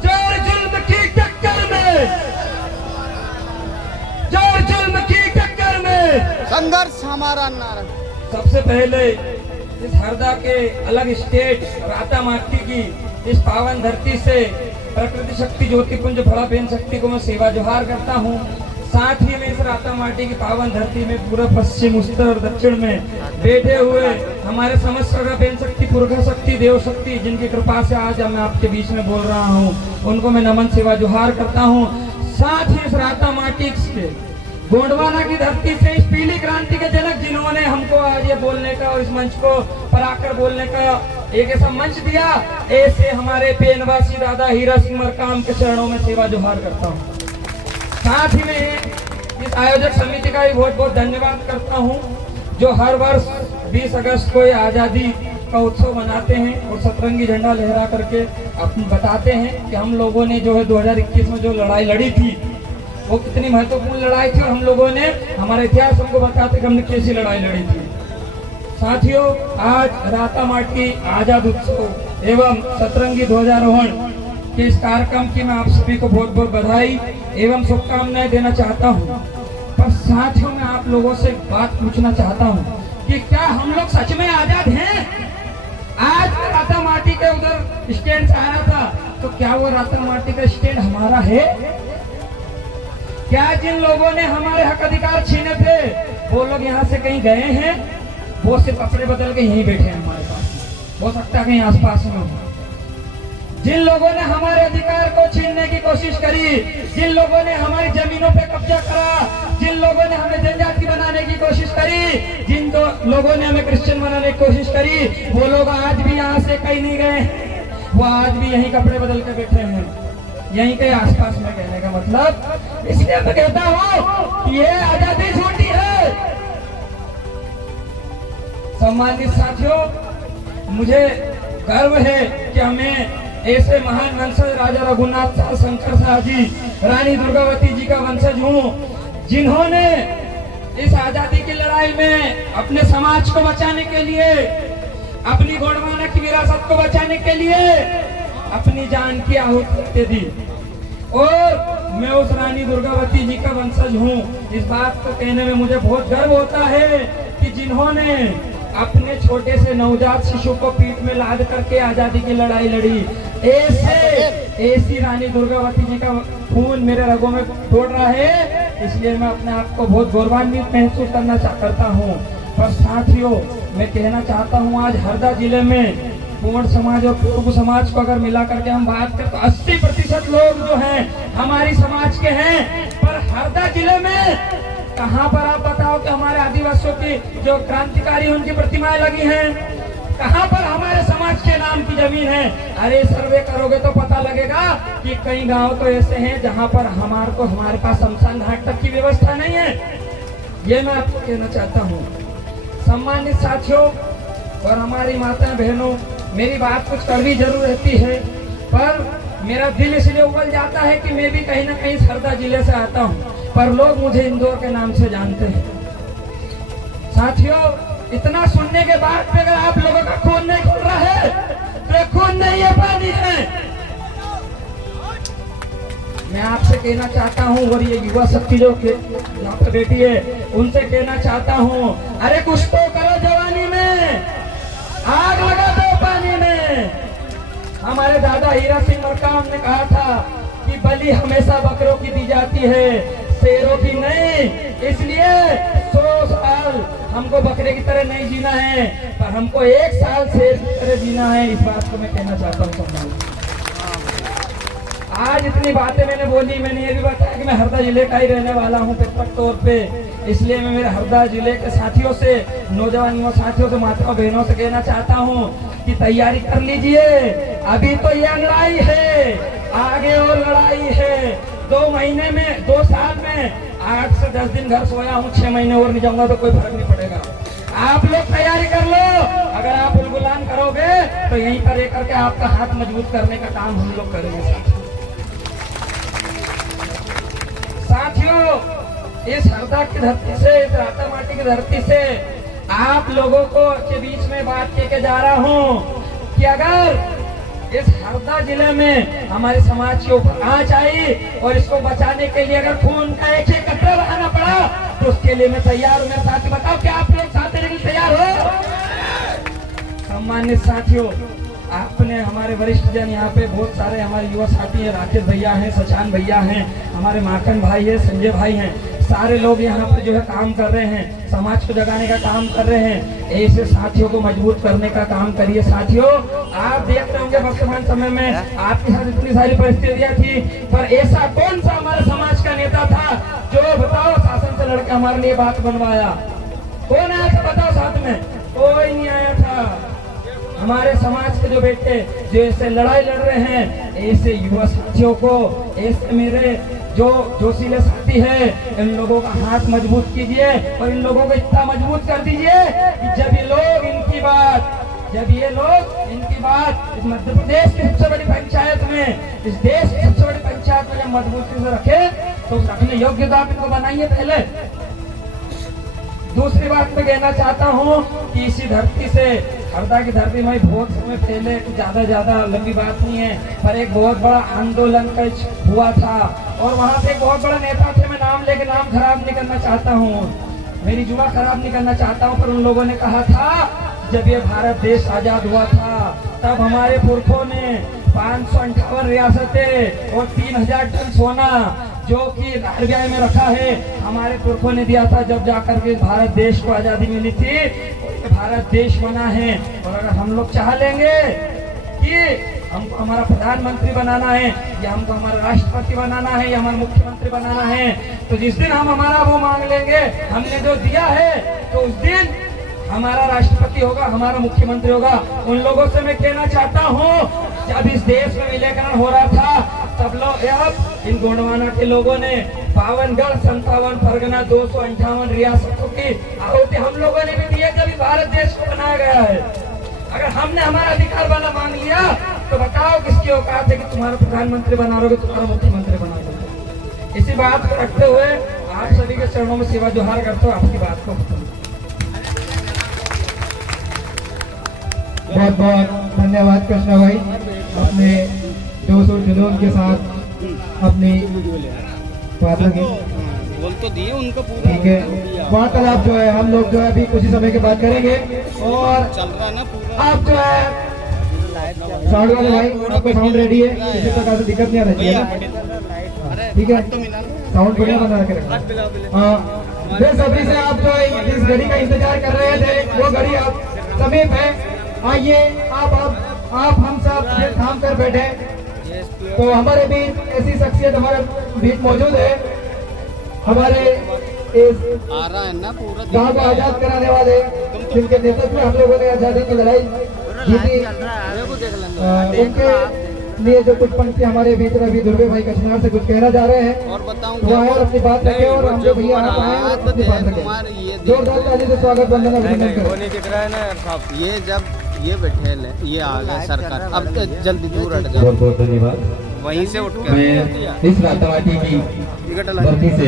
जोर जुल्म की टक्कर में, जोर जुल्म की टक्कर में संघर्ष हमारा नारा। सबसे पहले इस हरदा के अलग स्टेट राता माटी की इस पावन धरती से प्रकृति शक्ति ज्योतिपुंज फड़ा बेन शक्ति को मैं सेवा जोहार करता हूँ। साथ ही में इस राता माटी की पावन धरती में पूरा पश्चिम उत्तर और दक्षिण में बैठे हुए हमारे समस्त बेन शक्ति, पुरखा शक्ति, देव शक्ति, जिनकी कृपा से आज मैं आपके बीच में बोल रहा हूँ, उनको मैं नमन सेवा जोहार करता हूँ। साथ ही इस राता माटी से गोंडवाना की धरती से इस पीली क्रांति के जनक जिन्होंने हमको आज ये बोलने का और इस मंच को पर आकर बोलने का एक ऐसा मंच दिया, ऐसे हमारे पेनवासी दादा हीरा सिंह मरकाम के चरणों में सेवा जोहार करता हूँ। साथ ही में इस आयोजक समिति का भी बहुत बहुत धन्यवाद करता हूँ, जो हर वर्ष 20 अगस्त को आजादी का उत्सव मनाते हैं और सतरंगी झंडा लहरा करके अपन बताते हैं कि हम लोगों ने जो है 2021 में जो लड़ाई लड़ी थी वो कितनी महत्वपूर्ण लड़ाई थी, और हम लोगों ने हमारा इतिहास हमको बताते कि हमने कैसी लड़ाई लड़ी थी। साथियों, आज राता माटी आजाद उत्सव एवं सतरंगी ध्वजारोहण के इस कार्यक्रम की मैं आप सभी को बहुत बहुत बधाई एवं शुभकामनाएं देना चाहता हूं। पर साथियों, मैं आप लोगों से बात पूछना चाहता हूं कि क्या हम लोग सच में आजाद हैं? आज राता माटी के उधर स्टैंड से आया था, तो क्या वो राता माटी का स्टैंड हमारा है? क्या जिन लोगों ने हमारे हक अधिकार छीने थे वो लोग यहाँ से कहीं गए हैं? वो सिर्फ कपड़े बदल के यहीं बैठे हैं हमारे पास, हो सकता है कहीं आसपास में हो। जिन लोगों ने हमारे अधिकार को छीनने की कोशिश करी, जिन लोगों ने हमारी जमीनों पे कब्जा करा, जिन लोगों ने हमें जनजाति बनाने की कोशिश करी, जिन लोगों ने हमें क्रिश्चियन बनाने की कोशिश करी, वो लोग आज भी यहाँ से कहीं नहीं गए, वो आज भी यहीं कपड़े बदल के बैठे हैं, यहीं के आसपास में। कहने का मतलब इसलिए मैं कहता हूँ कि ये आजादी झूठी है। सम्मानित साथियों, मुझे गर्व है कि हमें ऐसे महान वंशज राजा रघुनाथ शाह, शंकर शाह जी, रानी दुर्गावती जी का वंशज हूँ, जिन्होंने इस आजादी की लड़ाई में अपने समाज को बचाने के लिए, अपनी गोंडवाना की विरासत को बचाने के लिए अपनी जान की आहुति दे दी। और मैं उस रानी दुर्गावती जी का वंशज हूँ। इस बात को कहने में मुझे बहुत गर्व होता है कि जिन्होंने अपने छोटे से नवजात शिशु को पीठ में लाद करके आजादी की लड़ाई लड़ी, ऐसी रानी दुर्गावती जी का खून मेरे रगों में दौड़ रहा है, इसलिए मैं अपने आप को बहुत गौरवान्वित महसूस करता हूँ। पर साथियों, मैं कहना चाहता हूँ, आज हरदा जिले में पूर्ण समाज और पूर्व समाज को अगर मिला करके हम बात करें तो 80% लोग जो हैं हमारी समाज के हैं। पर हरदा जिले में कहाँ पर आप बताओ कि हमारे आदिवासियों की जो क्रांतिकारी उनकी प्रतिमाएं लगी हैं? कहाँ पर हमारे समाज के नाम की जमीन है? अरे सर्वे करोगे तो पता लगेगा कि कई गांव तो ऐसे हैं जहाँ पर हमारे पास शमशान घाट तक की व्यवस्था नहीं है। ये मैं आपको कहना चाहता हूँ। सम्मानित साथियों और हमारी माताएं बहनों, मेरी बात कुछ कड़वी जरूर रहती है, पर मेरा दिल इसलिए उबल जाता है कि मैं भी कहीं ना कहीं हरदा जिले से आता हूँ, पर लोग मुझे इंदौर के नाम से जानते हैं। साथियों, इतना सुनने के बाद भी अगर आप लोगों का खून नहीं खुल रहा है तो खून नहीं है, पानी है। मैं आपसे कहना चाहता हूँ, और ये युवा शक्ति जो यहाँ पर बैठी है उनसे कहना चाहता हूँ, अरे कुछ तो करो जवानी में, आग लगा दो पानी में। हमारे दादा हीरा सिंह मरकाम ने कहा था कि बलि हमेशा बकरों की दी जाती है, शेरों की नहीं। इसलिए 100 साल हमको बकरे की तरह नहीं जीना है, पर हमको 1 साल शेर की तरह जीना है। इस बात को मैं कहना चाहता हूँ। आज इतनी बातें मैंने बोली, मैंने ये भी बताया कि मैं हरदा जिले का ही रहने वाला हूँ प्रत्यक्ष तौर पे, इसलिए मैं मेरे हरदा जिले के साथियों से, नौजवान साथियों से, माताओं बहनों से कहना चाहता हूँ कि तैयारी कर लीजिए। अभी तो ये लड़ाई है, आगे और लड़ाई है। 2 महीने में, 2 साल में 8 से 10 दिन घर सोया हूँ, 6 महीने और नहीं जाऊंगा तो कोई फर्क नहीं पड़ेगा। आप लोग तैयारी कर लो। अगर आप उलगुलान करोगे तो यहीं पर रह करके आपका हाथ मजबूत करने का काम हम लोग करेंगे। साथियों, इस हरदा की धरती से, इस राता माटी की धरती से आप लोगों को के बीच में बात के जा रहा हूँ कि अगर इस हरदा जिले में हमारे समाज के ऊपर आंच आई और इसको बचाने के लिए अगर खून का एक कतरा बहाना पड़ा तो उसके लिए मैं तैयार हूँ। मेरे साथी बताओ, क्या आप लोग साथ देने के लिए तैयार हो? सम्मानित साथियों, आपने हमारे वरिष्ठ जन यहाँ पे बहुत सारे हमारे युवा साथी हैं, राकेश भैया हैं, सचान भैया हैं, हमारे माखन भाई है, संजय भाई हैं, सारे लोग यहाँ पे जो है काम कर रहे हैं, समाज को जगाने का काम कर रहे हैं। ऐसे साथियों को मजबूत करने का काम करिए। साथियों, आप देखते होंगे वर्तमान समय में आपके साथ इतनी सारी परिस्थितियां थी, पर ऐसा कौन सा हमारे समाज का नेता था जो बताओ शासन से लड़के हमारे लिए बात बनवाया? कौन आया था बताओ साथ में? कोई नहीं आया था। हमारे समाज के जो बेटे जो ऐसे लड़ाई लड़ रहे हैं, ऐसे युवा साथियों को, ऐसे मेरे जो जोशीले साथी है, इन लोगों का हाथ मजबूत कीजिए और इन लोगों को इतना मजबूत कर दीजिए कि जब ये लोग इनकी बात इस मध्य प्रदेश की सबसे बड़ी पंचायत में, इस देश की सबसे बड़ी पंचायत में जब मजबूती से रखे तो रखने योग्य आप इनको बनाइए पहले। दूसरी बात मैं कहना चाहता हूँ कि इसी धरती से, हरदा की धरती में बहुत समय पहले, ज्यादा लंबी बात नहीं है, पर एक बहुत बड़ा आंदोलन हुआ था और वहाँ पे एक बहुत बड़ा नेता थे, मैं नाम लेके नाम खराब नहीं करना चाहता हूँ, मेरी जुआ खराब नहीं करना चाहता हूँ, पर उन लोगों ने कहा था जब ये भारत देश आजाद हुआ था तब हमारे पुरखों ने 558 रियासतें और 3000 टन सोना जो कि आरबीआई में रखा है, हमारे पुरखों ने दिया था। जब जाकर के भारत देश को आजादी मिली थी, भारत देश बना है। और अगर हम लोग चाह लेंगे कि हमको हमारा प्रधानमंत्री बनाना है या हमको हमारा राष्ट्रपति बनाना है या हमारा मुख्यमंत्री बनाना है, तो जिस दिन हम हमारा वो मांग लेंगे, हमने जो दिया है, तो उस दिन हमारा राष्ट्रपति होगा, हमारा मुख्यमंत्री होगा। उन लोगों से मैं कहना चाहता हूँ, जब इस देश में विलयकरण हो रहा था तब लोग इन गोंडवाना के लोगों ने 52 गढ़, 57 परगना, 258 रियासतों की आहुति हम लोगों ने भी दी है जब भारत देश को बनाया गया है। अगर हमने हमारा अधिकार वाला मांग लिया तो बताओ किसकी औकात है कि तुम्हारा प्रधानमंत्री बना दोगे, तुम्हारा मुख्यमंत्री बना दोगे। इसी बात को रखते हुए आप सभी के चरणों में सेवा जोहार करते हो। आपकी बात को बहुत बहुत धन्यवाद कृष्णा भाई, अपने जोश और जुनून के साथ अपनी बात रखी। बोल तो दिए उनको पूरा, ठीक है, वार्तालाप जो है हम लोग जो है अभी कुछ ही समय के बाद करेंगे। और चल रहा है ना पूरा। आप जो है साउंड वाले भाई, आपका साउंड रेडी है, किसी प्रकार से दिक्कत नहीं आना चाहिए, ठीक है? साउंड बढ़िया बना के रखना। हाँ, बेसब्री से आप जो है जिस घड़ी का इंतजार कर रहे थे वो घड़ी आप समीप है। आइए आप हम सब थाम कर बैठे, तो हमारे बीच ऐसी शख्सियत हमारे बीच मौजूद है, हमारे इस आ रहा है ना पूरा गाँव को आजाद कराने वाले, जिनके नेतृत्व में हम लोगों ने आजादी की लड़ाई जीती, उनके लिए जो कुछ पंक्ति हमारे बीच अभी दुर्गे भाई कचनार से कुछ कहना जा रहे हैं, और बताऊं वो आए और अपनी बात रखे और हम जो भैया आप आए और अपनी बात रखें। जोरदार ताली से स्वागत वंदना अभिनंदन करें। ये जब ये बैठे ये आ गए सरकार, अब तो जल्दी दूर हट जाओ। बहुत बहुत धन्यवाद। वहीं से उठ के मैं इस रातावाटी की धरती से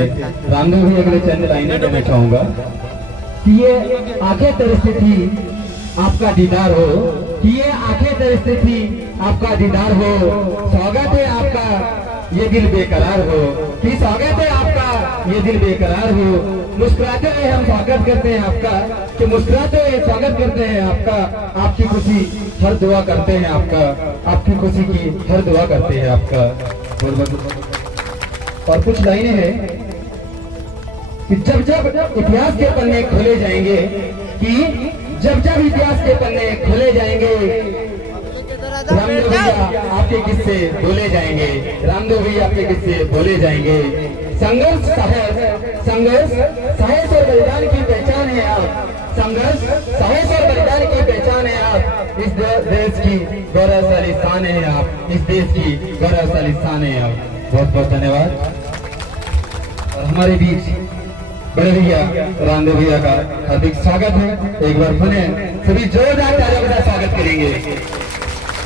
रामदेव भी अगले चंद लाइनें कहना चाहूंगा कि ये आंखें तरसती थी आपका दीदार हो, कि ये आंखें तरसती थी आपका दीदार हो, स्वागत है आपका ये दिल बेकरार हो, कि स्वागत है आपका ये दिल बेकरार हो, मुस्कुराते हुए हम स्वागत करते हैं आपका, कि मुस्कुराते हुए स्वागत करते हैं आपका, आपकी खुशी हर दुआ करते हैं आपका, आपकी खुशी की हर दुआ करते हैं आपका। और कुछ लाइनें हैं कि जब जब इतिहास के पन्ने खोले जाएंगे, कि जब जब इतिहास के पन्ने खोले जाएंगे, रामदेव भैया आपके किस्से बोले जाएंगे, रामदेव भैया आपके किस्से बोले जाएंगे। संघर्ष साहस और बलिदान की पहचान है आप, संघर्ष साहस और बलिदान की पहचान है आप, इस देश की गौरवशाली शान है आप, इस देश की गौरवशाली शान है आप। बहुत बहुत धन्यवाद। और हमारे बीच बड़े भैया रामदेव भैया का हार्दिक स्वागत है। एक बार पुनः सभी जोरदार तालियों के साथ स्वागत करेंगे।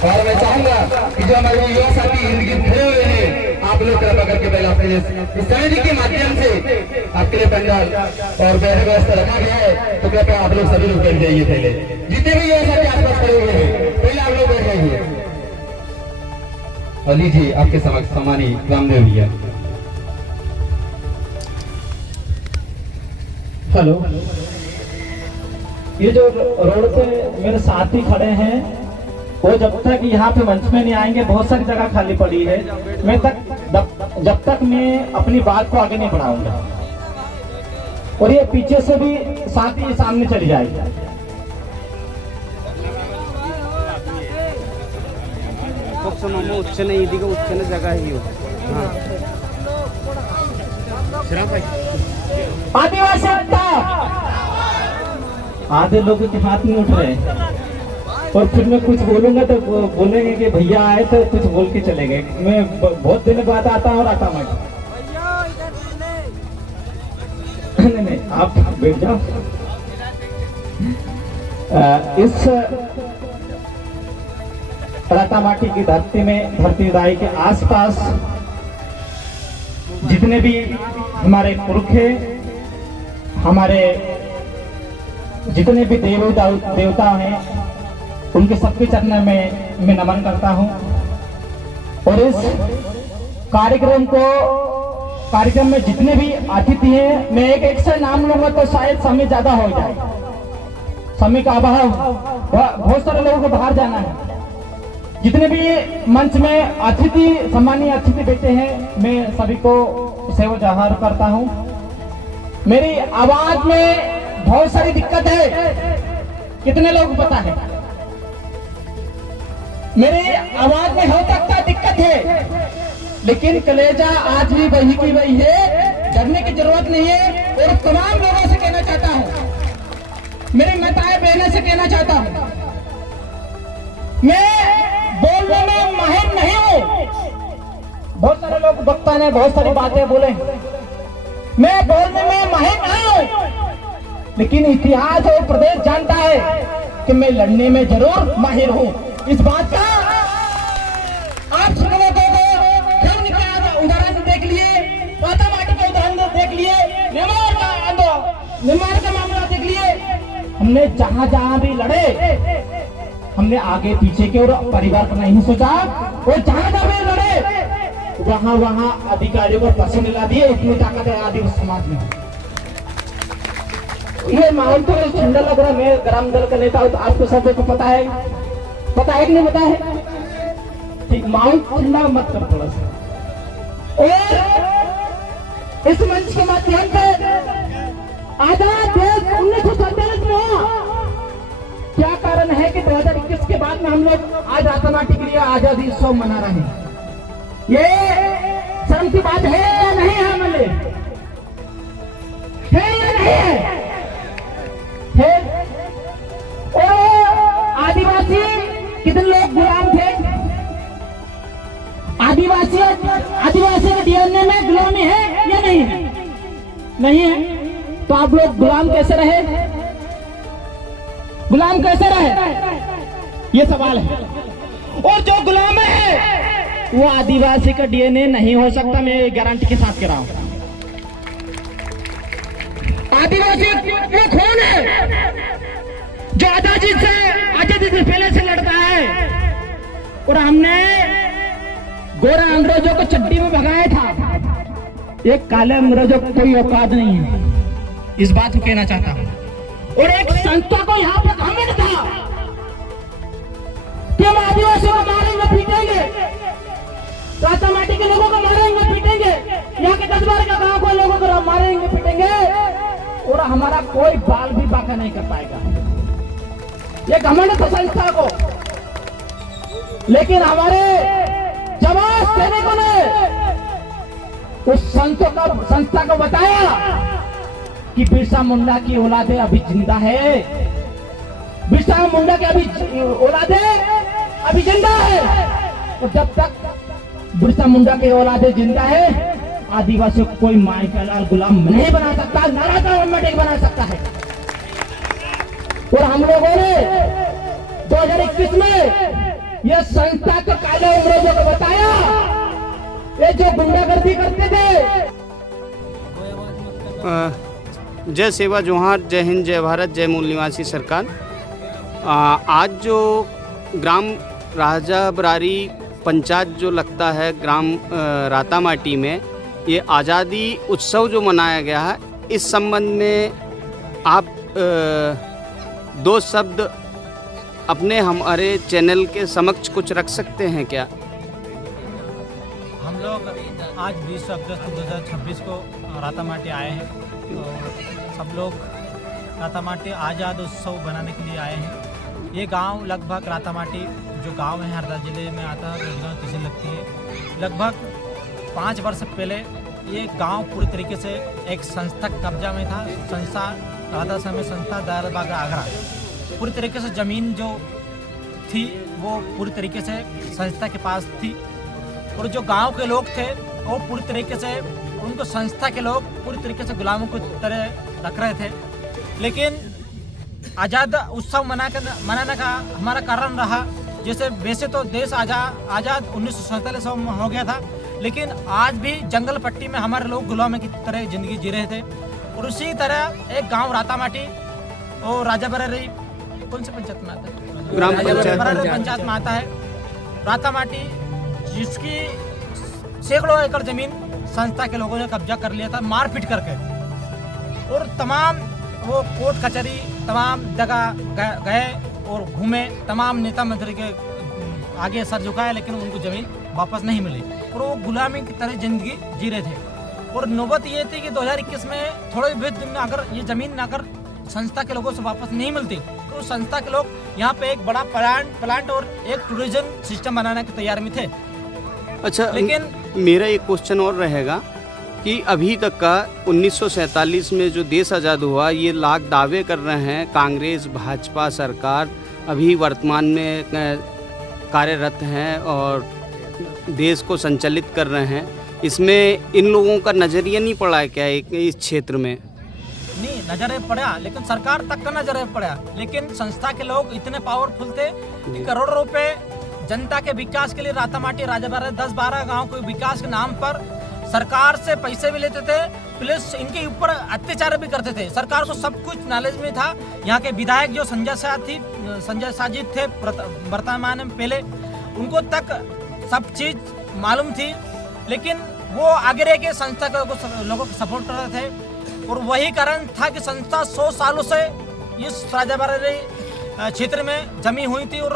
और मैं चाहूंगा कि जो हमारे युवा साथी इर्द गिर्द खड़े हुए हैं, आप लोग कृपा करके पहले आपके लिए इस समिति के माध्यम से आपके लिए पंडाल और बैठक व्यवस्था रखा गया है, तो कृपया आप लोग सभी लोग बैठ जाइए। पहले जितने भी युवा साथी आसपास खड़े हुए हैं, पहले आप लोग बैठ जाइए। और लीजिए आपके समक्ष सम्मानी रामदेव भैया। हेलो, ये जो रोड पे मेरे साथी खड़े हैं वो जब तक यहाँ पे मंच में नहीं आएंगे, बहुत सारी जगह खाली पड़ी है, जब तक मैं अपनी बात को आगे नहीं बढ़ाऊंगा। और ये पीछे से भी साथ ही सामने चली जाएगी। आदिवासी एकता, आधे लोगों के हाथ नहीं उठ रहे, और फिर मैं कुछ बोलूंगा तो बोलेंगे कि भैया आए तो कुछ बोल के चले गए। मैं बहुत दिन बाद आता हूँ राता माटी। नहीं, आप बैठ जाओ। इस रातामाटी की धरती में, धरती दाई के आसपास जितने भी हमारे पुरख हैं, हमारे जितने भी देवता हैं, उनके सबके चरणों में मैं नमन करता हूं। और इस कार्यक्रम में जितने भी अतिथि हैं, मैं एक से नाम लूंगा तो शायद समय ज्यादा हो जाए। समय का अभाव, बहुत सारे लोगों को बाहर जाना है। जितने भी मंच में अतिथि, सम्मानीय अतिथि बैठे हैं, मैं सभी को सेवा जोहार करता हूं। मेरी आवाज में बहुत सारी दिक्कत है, कितने लोग पता है? मेरी आवाज में हो सकता दिक्कत है, लेकिन कलेजा आज भी वही की वही है, डरने की जरूरत नहीं है। और तमाम लोगों से कहना चाहता हूं, मेरी माताएं बहनों से कहना चाहता हूं, मैं बोलने में माहिर नहीं हूं। बहुत सारे लोग वक्ता ने बहुत सारी बातें बोले, मैं बोलने में माहिर नहीं हूं, लेकिन इतिहास और प्रदेश जानता है कि मैं लड़ने में जरूर माहिर हूं। इस बात का आप सुनने को उदाहरण देख लिए, रातामाटी का उदाहरण देख लिए, निर्माण का मामला देख लिए। हमने जहां जहां भी लड़े, हमने आगे पीछे के और परिवार का नहीं सोचा, और जहां जहां भी लड़े वहां वहां अधिकारियों को पैसे मिला दिए। इतनी ताकत है आदिवासी समाज में। ये माहौल तो ठंडा लग रहा है। मैं ग्राम दल का नेता हूं, तो आपको सब को पता है कि नहीं पता है? ठीक, माहौल ठंडा मत कर थोड़ा सा। और इस मंच के माध्यम से आजाद देश 1947 में हुआ। क्या कारण है कि 2021 के बाद में हम लोग आज रातामाटी के लिए आजादी उत्सव मना रहे हैं? ये शर्म की बात है या नहीं है? हमें है या नहीं है? और आदिवासी कितने लोग गुलाम थे? आदिवासी के डीएनए में गुलामी है या नहीं है? नहीं है। तो आप लोग गुलाम कैसे रहे? गुलाम कैसे रहे? ये सवाल है। और जो गुलाम है वो आदिवासी का डीएनए नहीं हो सकता, मैं गारंटी के साथ कह रहा हूं। आदिवासी वो कौन है जो आजादी से पहले से लड़ता है? और हमने गोरा अंग्रेजों को चड्डी में भगाया था। एक काले अंग्रेजों को कोई औकात नहीं है, इस बात को कहना चाहता हूं। और एक संस्था को यहाँ पे घमंड था कि हम आदिवासियों को मारेंगे पीटेंगे, रातामाटी के लोगों को मारेंगे पीटेंगे, यहाँ के 10-12 का गांव के लोगों को मारेंगे पीटेंगे, और हमारा कोई बाल भी बाका नहीं कर पाएगा। ये घमंड था संस्था को। लेकिन हमारे जवान सैनिकों ने उस संस्था को बताया कि बिरसा मुंडा की औलादे अभी जिंदा है, बिरसा मुंडा की अभी औलादे अभी जिंदा है। और जब तक बिरसा मुंडा की औलादे जिंदा है, आदिवासियों को कोई माई का लाल गुलाम नहीं बना सकता, नारा गवर्नमेंट बना सकता है। और हम लोगों ने 2021 में यह संस्था को काले अंग्रेजों को बताया, ये जो गुंडागर्दी करते थे। जय सेवा जोहार, जय हिंद, जय भारत, जय मूल निवासी सरकार। आज जो ग्राम राजा बरारी पंचायत जो लगता है ग्राम रातामाटी में, ये आज़ादी उत्सव जो मनाया गया है, इस संबंध में आप 2 शब्द अपने हमारे चैनल के समक्ष कुछ रख सकते हैं क्या? हम लोग आज 20 अगस्त 2026 को रातामाटी आए हैं। तो सब लोग रातामाटी आज़ाद उत्सव बनाने के लिए आए हैं। ये गांव लगभग रातामाटी जो गांव है हरदा जिले में आता है, रोजगार तहसील लगती है। लगभग 5 वर्ष पहले ये गांव पूरी तरीके से एक संस्था कब्जा में था। संस्था राधा समय संस्था दयालबाग आगरा, पूरी तरीके से ज़मीन जो थी वो पूरी तरीके से संस्था के पास थी। और जो गांव के लोग थे वो पूरी तरीके से उनको संस्था के लोग पूरी तरीके से गुलामों की तरह रख रहे थे। लेकिन आज़ाद उत्सव मनाने का हमारा कारण रहा, जैसे वैसे तो देश आज़ाद 1947 में हो गया था, लेकिन आज भी जंगल पट्टी में हमारे लोग गुलामों की तरह ज़िंदगी जी रहे थे। और उसी तरह एक गांव रातामाटी और राजाबरारी कौन से पंचायत में आता है? ग्राम पंचायत पंचायत में आता है रातामाटी, जिसकी सैकड़ों एकड़ जमीन संस्था के लोगों ने कब्जा कर लिया था मारपीट करके। और तमाम वो कोर्ट कचहरी तमाम जगह गए और घूमे, तमाम नेता मंत्री के आगे सर झुकाए, लेकिन उनको ज़मीन वापस नहीं मिली और वो गुलामी की तरह ज़िंदगी जी रहे थे। और नौबत ये थी कि 2021 में थोड़े भी दिन में अगर ये ज़मीन अगर संस्था के लोगों से वापस नहीं मिलती तो संस्था के लोग यहाँ पे एक बड़ा प्लांट और एक टूरिज्म सिस्टम बनाने की तैयारी में थे। अच्छा, लेकिन मेरा एक क्वेश्चन और रहेगा कि अभी तक का 1947 में जो देश आज़ाद हुआ, ये लाख दावे कर रहे हैं कांग्रेस भाजपा सरकार अभी वर्तमान में कार्यरत हैं और देश को संचालित कर रहे हैं। इसमें इन लोगों का नज़रिया नहीं पड़ा है क्या इस क्षेत्र में? नहीं, नजर पड़ा, लेकिन सरकार तक का नजर पड़ा। लेकिन संस्था के लोग इतने पावरफुल थे कि करोड़ों रुपए जनता के विकास के लिए रातामाटी राजाबरारी 10-12 गांव के विकास के नाम पर सरकार से पैसे भी लेते थे, प्लस इनके ऊपर अत्याचार भी करते थे। सरकार को सब कुछ नॉलेज में था। यहाँ के विधायक जो संजय साजिद थे वर्तमान में, पहले उनको तक सब चीज मालूम थी, लेकिन वो आगे रह के संस्था के लोगों को सपोर्ट कर रहे थे। और वही कारण था कि संस्था 100 सालों से इस राजाबरारी क्षेत्र में जमी हुई थी और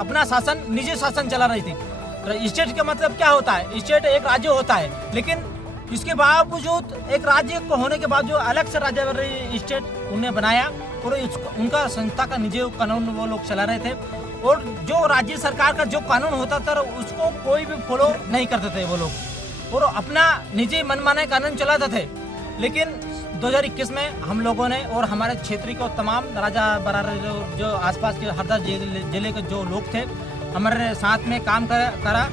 अपना शासन निजी शासन चला रही थी। स्टेट का मतलब क्या होता है? स्टेट एक राज्य होता है, लेकिन इसके बावजूद एक राज्य को होने के बाद जो अलग से राजाबरारी स्टेट उन्हें बनाया और उनका संस्था का निजी कानून वो लोग चला रहे थे। और जो राज्य सरकार का जो कानून होता था उसको कोई भी फॉलो नहीं करते थे वो लोग, और अपना निजी मनमाने कानून चलाते थे। लेकिन 2021 में हम लोगों ने और हमारे क्षेत्र को तमाम राजाबरारी जो आसपास के हरदा जिले के जो लोग थे हमारे साथ में काम करा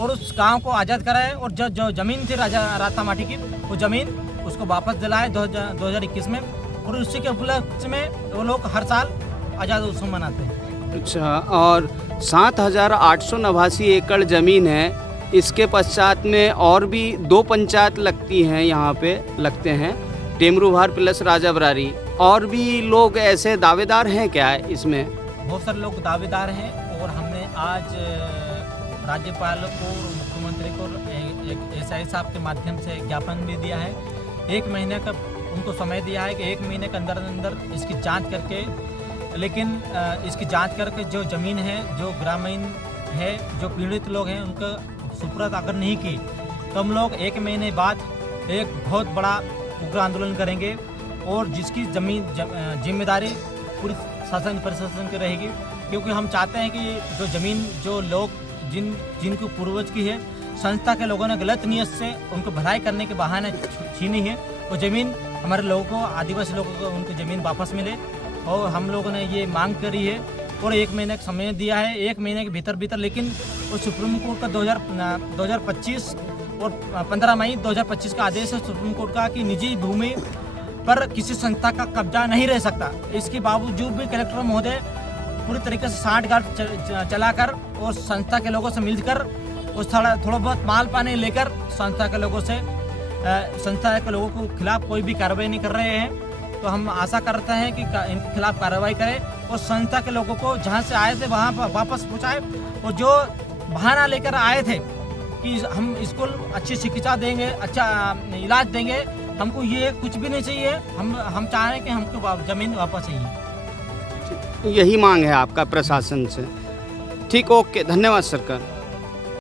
और उस गांव को आज़ाद कराए। और जो ज़मीन थी रातामाटी की वो ज़मीन उसको वापस दिलाए 2021 में। और उसी के उपलक्ष्य में वो लोग हर साल आज़ाद उत्सव मनाते हैं। अच्छा, और 7,889 एकड़ ज़मीन है। इसके पश्चात में और भी 2 पंचायत लगती हैं, यहाँ पे लगते हैं टेमरूभार प्लस राजाबरारी। और भी लोग ऐसे दावेदार हैं क्या इसमें? बहुत सारे लोग दावेदार हैं और हमने आज राज्यपाल को और मुख्यमंत्री को एक एसआई साहब के माध्यम से ज्ञापन भी दिया है। 1 महीने का उनको समय दिया है कि 1 महीने के अंदर अंदर इसकी जांच करके, लेकिन इसकी जांच करके जो ज़मीन है जो ग्रामीण है जो पीड़ित लोग हैं उनका सुपुर्द अगर नहीं की तो हम लोग 1 महीने बाद एक बहुत बड़ा उग्र आंदोलन करेंगे। और जिसकी जिम्मेदारी पूरी शासन प्रशासन की रहेगी, क्योंकि हम चाहते हैं कि जो ज़मीन जो लोग जिनको पूर्वज की है संस्था के लोगों ने गलत नियत से उनको भलाई करने के बहाने छीनी है, वो ज़मीन हमारे लोगों को आदिवासी लोगों को उनकी ज़मीन वापस मिले। और हम लोगों ने ये मांग करी है और 1 महीने का समय दिया है, 1 महीने के भीतर। लेकिन वो सुप्रीम कोर्ट का 2025 और 15 मई 2025 का आदेश है सुप्रीम कोर्ट का कि निजी भूमि पर किसी संस्था का कब्जा नहीं रह सकता। इसके बावजूद भी कलेक्टर महोदय पूरी तरीके से साठगांठ चलाकर और संस्था के लोगों से मिलकर उस थोड़ा बहुत माल पानी लेकर संस्था के लोगों के खिलाफ कोई भी कार्रवाई नहीं कर रहे हैं। तो हम आशा करते हैं कि इनके खिलाफ कार्रवाई करें और संस्था के लोगों को जहां से आए थे वहां पर वापस पहुंचाए। और जो बहाना लेकर आए थे कि हम इसको अच्छी चिकित्सा देंगे, अच्छा इलाज देंगे, हमको ये कुछ भी नहीं चाहिए। हम चाह रहे हैं कि हमको ज़मीन वापस चाहिए। यही मांग है आपका प्रशासन से। ठीक, ओके, धन्यवाद सरकार।